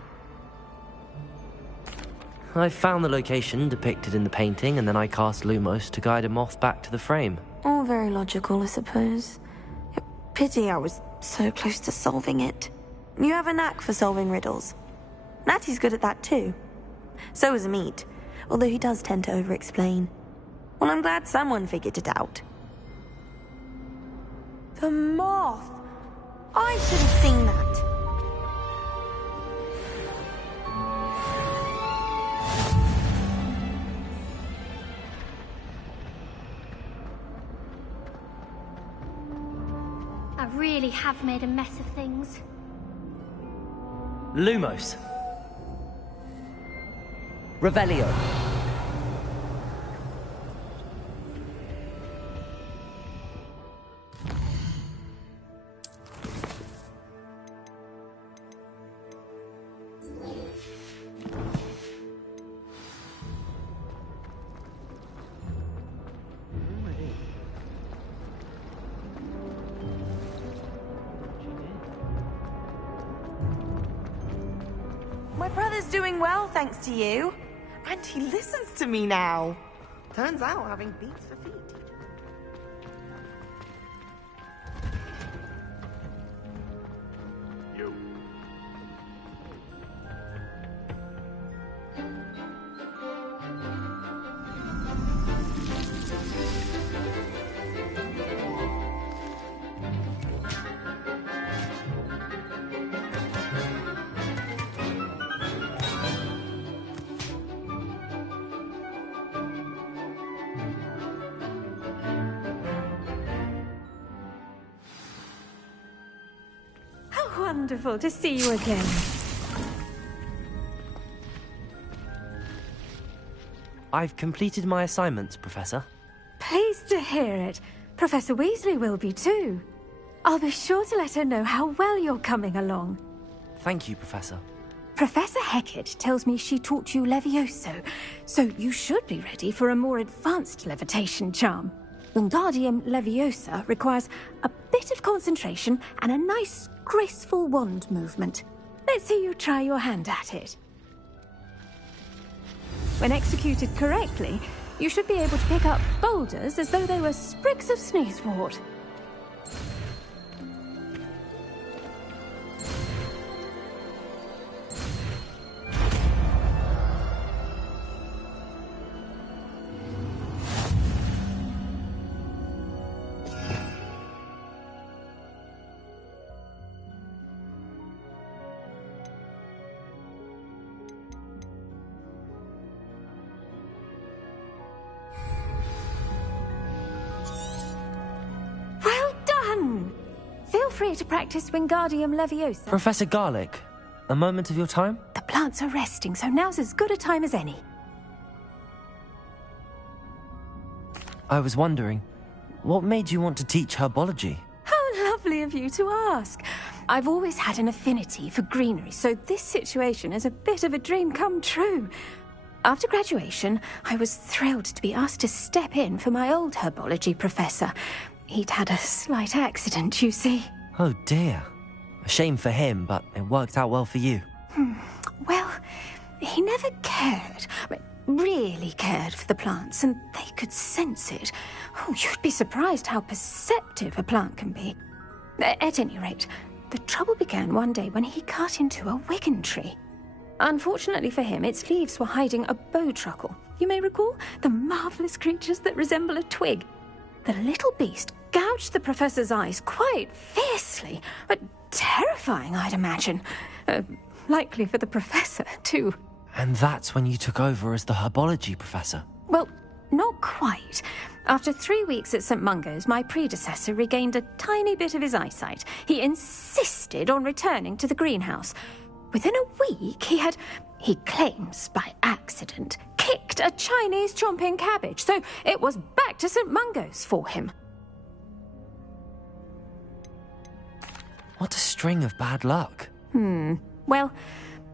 I found the location depicted in the painting, and then I cast Lumos to guide a moth back to the frame. All very logical, I suppose. Pity I was so close to solving it. You have a knack for solving riddles. Natty's good at that too. So is Amit, although he does tend to over-explain. Well, I'm glad someone figured it out. The moth! I should have seen that. I really have made a mess of things. Lumos. Revelio. My brother's doing well, thanks to you. And he listens to me now. Turns out having beats for feet. wonderful to see you again. I've completed my assignments, Professor. Pleased to hear it. Professor Weasley will be too. I'll be sure to let her know how well you're coming along. Thank you, Professor. Professor Hecat tells me she taught you Levioso, so you should be ready for a more advanced levitation charm. Wingardium Leviosa requires a bit of concentration and a nice, graceful wand movement. Let's see you try your hand at it. When executed correctly, you should be able to pick up boulders as though they were sprigs of sneezewort. Feel free to practice Wingardium Leviosa. Professor Garlick, a moment of your time? The plants are resting, so now's as good a time as any. I was wondering, what made you want to teach herbology? How lovely of you to ask. I've always had an affinity for greenery, so this situation is a bit of a dream come true. After graduation, I was thrilled to be asked to step in for my old herbology professor. He'd had a slight accident, you see. Oh dear. A shame for him, but it worked out well for you. Well, he never cared, really cared for the plants, and they could sense it. Oh, you'd be surprised how perceptive a plant can be. At any rate, the trouble began one day when he cut into a wigan tree. Unfortunately for him, its leaves were hiding a bowtruckle. You may recall the marvellous creatures that resemble a twig. The little beast gouged the professor's eyes quite fiercely, but terrifying, I'd imagine. Likely for the professor, too. And that's when you took over as the herbology professor? Well, not quite. After 3 weeks at St. Mungo's, my predecessor regained a tiny bit of his eyesight. He insisted on returning to the greenhouse. Within a week, he claims by accident, kicked a Chinese chomping cabbage, so it was back to St. Mungo's for him. What a string of bad luck. Well,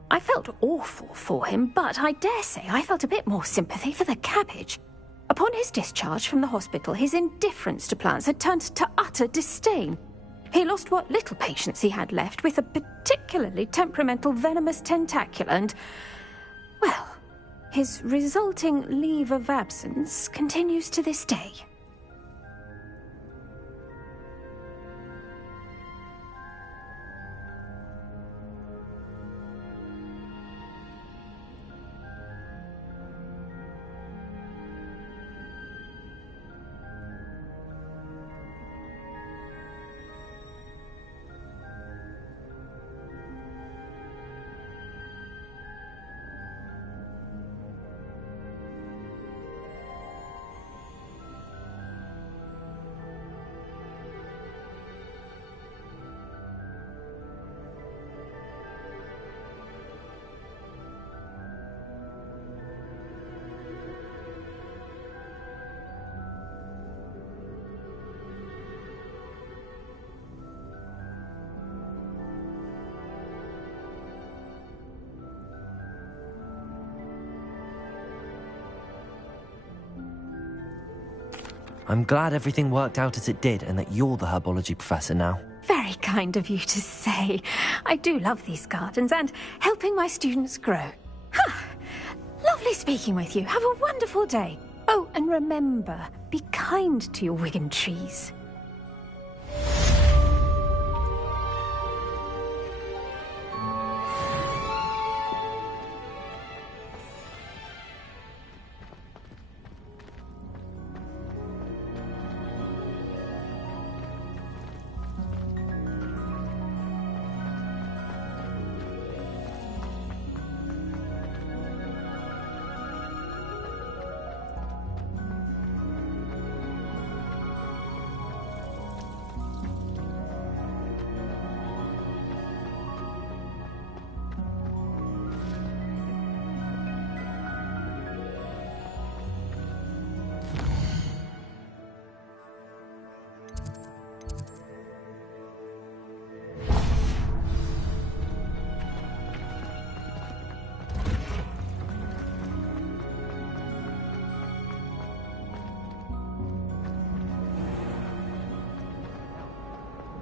I felt awful for him, but I dare say I felt a bit more sympathy for the cabbage. Upon his discharge from the hospital, his indifference to plants had turned to utter disdain. He lost what little patience he had left with a particularly temperamental venomous tentacula and, well, his resulting leave of absence continues to this day. I'm glad everything worked out as it did and that you're the herbology professor now. Very kind of you to say. I do love these gardens and helping my students grow. Lovely speaking with you. Have a wonderful day. Oh, and remember, be kind to your wigan trees.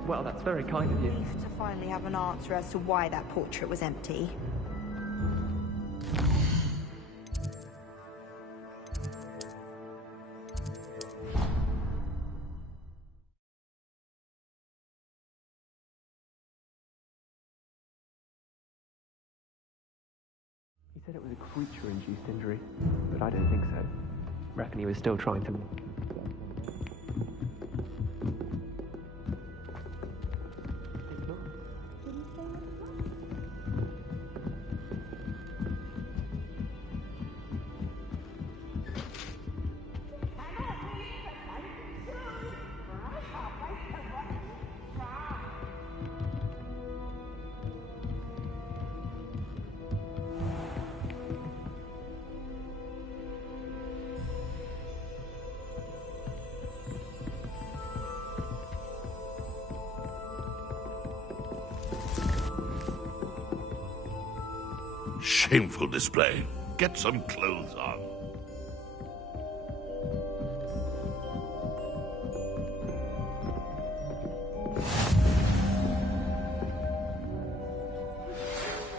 Well, that's very kind of you. Relieved to finally have an answer as to why that portrait was empty. He said it was a creature-induced injury, but I don't think so. Reckon he was still trying to... Shameful display. Get some clothes on.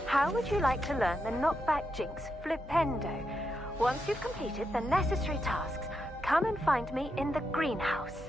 How would you like to learn the knockback jinx flipendo? Once you've completed the necessary tasks, come and find me in the greenhouse.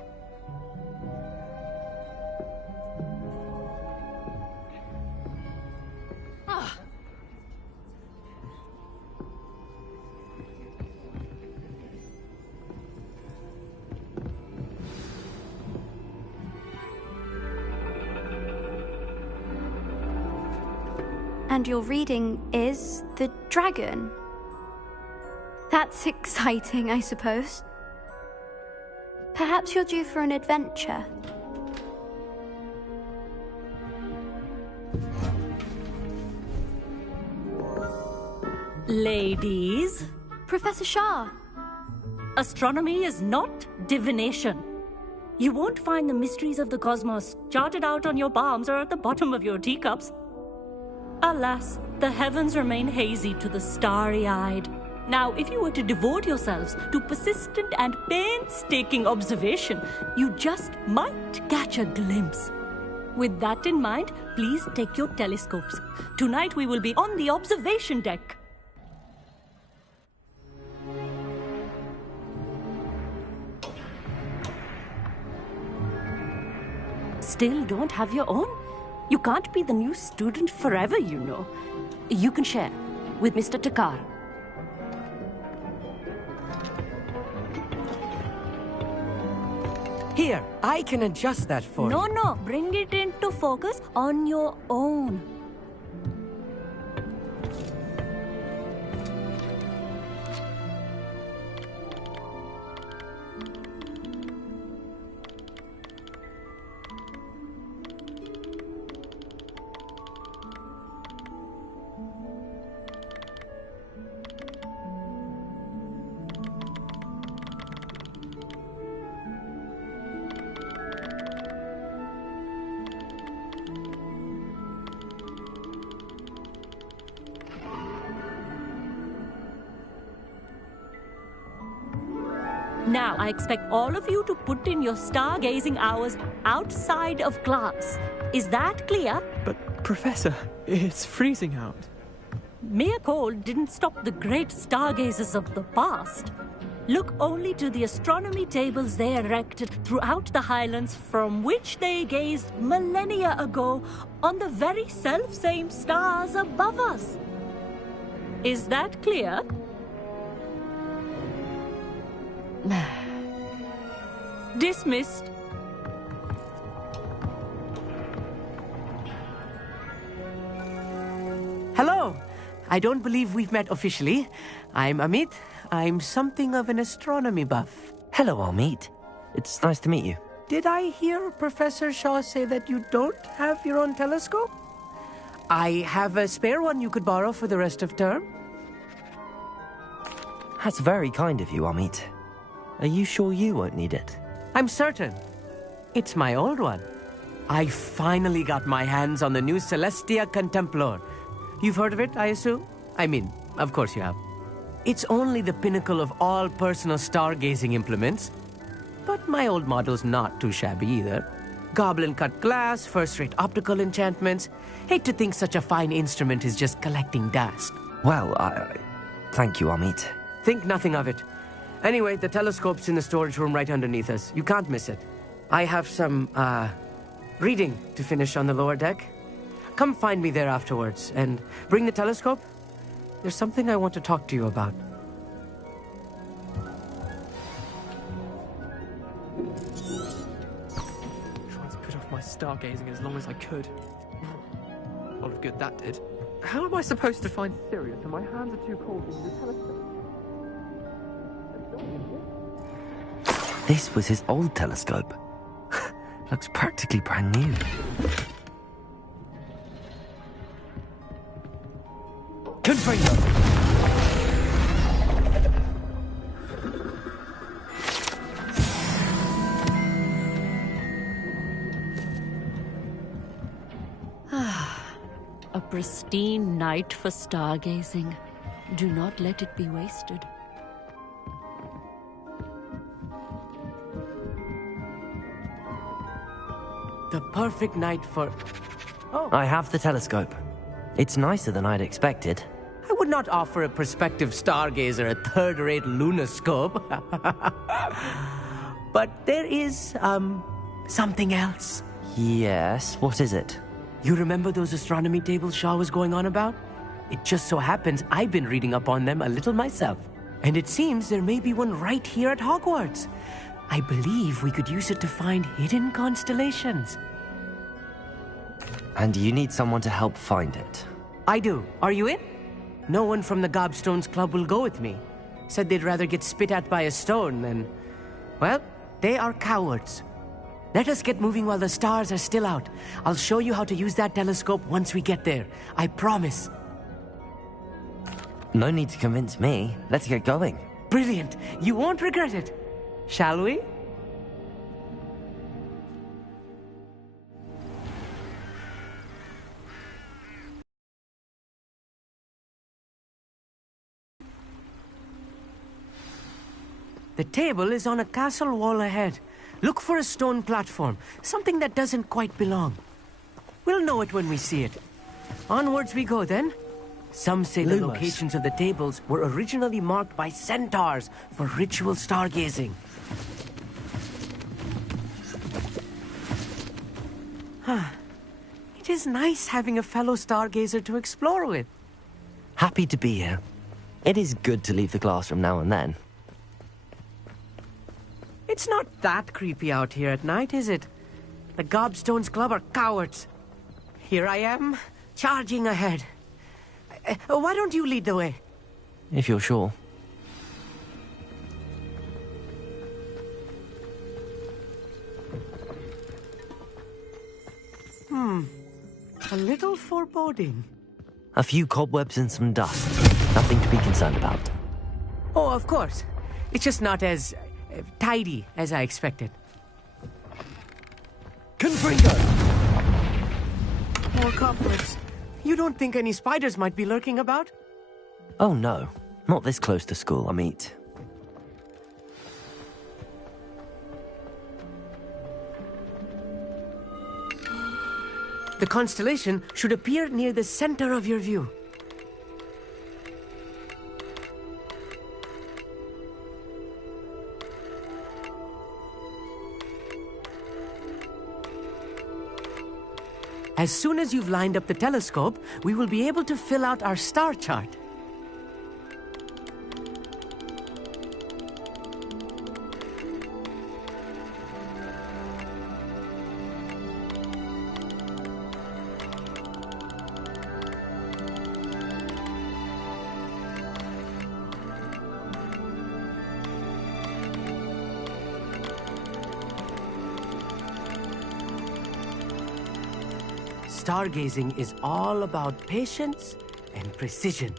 And your reading is the dragon. That's exciting, I suppose. Perhaps you're due for an adventure. Ladies. Professor Shah. Astronomy is not divination. You won't find the mysteries of the cosmos charted out on your palms or at the bottom of your teacups. Alas, the heavens remain hazy to the starry-eyed. Now, if you were to devote yourselves to persistent and painstaking observation, you just might catch a glimpse. With that in mind, please take your telescopes. Tonight we will be on the observation deck. Still don't have your own? You can't be the new student forever, you know. You can share with Mr. Takar. Here, I can adjust that for you. No, bring it into focus on your own. Now, I expect all of you to put in your stargazing hours outside of class. Is that clear? But, Professor, it's freezing out. Mere cold didn't stop the great stargazers of the past. Look only to the astronomy tables they erected throughout the highlands from which they gazed millennia ago on the very self-same stars above us. Is that clear? Dismissed. Hello. I don't believe we've met officially. I'm Amit. I'm something of an astronomy buff. Hello, Amit. It's nice to meet you. Did I hear Professor Shaw say that you don't have your own telescope? I have a spare one you could borrow for the rest of term. That's very kind of you, Amit. Are you sure you won't need it? I'm certain. It's my old one. I finally got my hands on the new Celestia Contemplor. You've heard of it, I assume? I mean, of course you have. It's only the pinnacle of all personal stargazing implements. But my old model's not too shabby either. Goblin-cut glass, first-rate optical enchantments. Hate to think such a fine instrument is just collecting dust. Well, thank you, Amit. Think nothing of it. Anyway, the telescope's in the storage room right underneath us. You can't miss it. I have some, reading to finish on the lower deck. Come find me there afterwards, and bring the telescope. There's something I want to talk to you about. Trying to put off my stargazing as long as I could. A lot of good that did. How am I supposed to find Sirius and my hands are too cold in the telescope? This was his old telescope. Looks practically brand new. Confringo! A pristine night for stargazing. Do not let it be wasted. The perfect night for... Oh. I have the telescope. It's nicer than I'd expected. I would not offer a prospective stargazer a third-rate lunoscope. But there is, something else. Yes, what is it? You remember those astronomy tables Shaw was going on about? It just so happens I've been reading up on them a little myself. And it seems there may be one right here at Hogwarts. I believe we could use it to find hidden constellations. And you need someone to help find it? I do. Are you in? No one from the Gobstones Club will go with me. Said they'd rather get spit at by a stone than... Well, they are cowards. Let us get moving while the stars are still out. I'll show you how to use that telescope once we get there. I promise. No need to convince me. Let's get going. Brilliant. You won't regret it. Shall we? The table is on a castle wall ahead. Look for a stone platform, something that doesn't quite belong. We'll know it when we see it. Onwards we go then. Some say the locations of the tables were originally marked by centaurs for ritual stargazing. It is nice having a fellow stargazer to explore with. Happy to be here. It is good to leave the classroom now and then. It's not that creepy out here at night, is it? The Gobstones Club are cowards. Here I am, charging ahead. Why don't you lead the way? If you're sure. A little foreboding. A few cobwebs and some dust. Nothing to be concerned about. Oh, of course. It's just not as tidy as I expected. Confringo! More cobwebs. You don't think any spiders might be lurking about? Oh no, not this close to school, Amit. The constellation should appear near the center of your view. As soon as you've lined up the telescope, we will be able to fill out our star chart. Stargazing is all about patience and precision.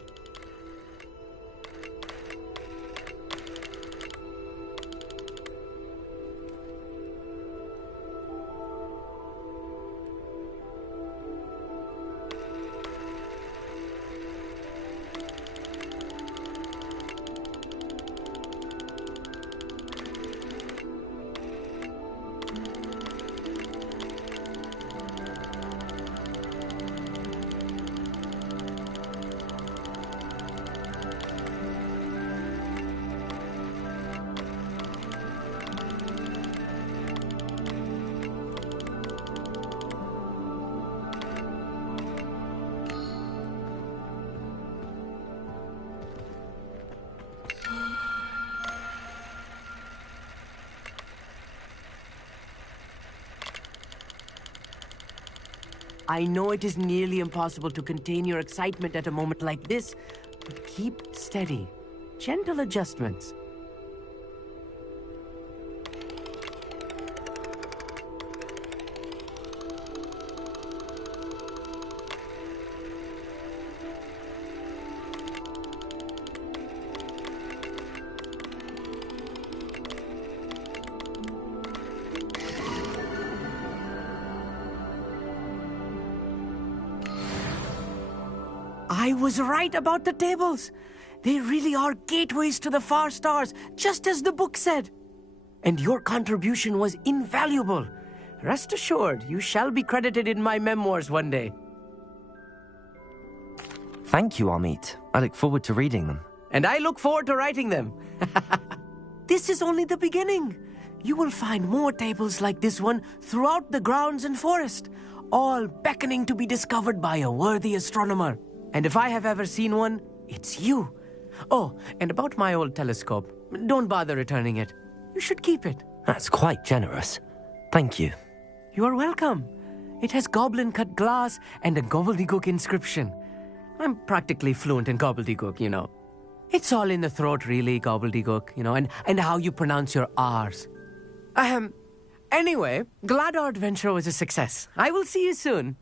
I know it is nearly impossible to contain your excitement at a moment like this, but keep steady. Gentle adjustments. I was right about the tables. They really are gateways to the far stars, just as the book said. And your contribution was invaluable. Rest assured, you shall be credited in my memoirs one day. Thank you, Amit. I look forward to reading them. And I look forward to writing them. This is only the beginning. You will find more tables like this one throughout the grounds and forest, all beckoning to be discovered by a worthy astronomer. And if I have ever seen one, it's you. Oh, and about my old telescope, don't bother returning it. You should keep it. That's quite generous. Thank you. You are welcome. It has goblin-cut glass and a gobbledygook inscription. I'm practically fluent in gobbledygook, you know. It's all in the throat, really, gobbledygook, you know, and how you pronounce your R's. Anyway, glad our adventure was a success. I will see you soon.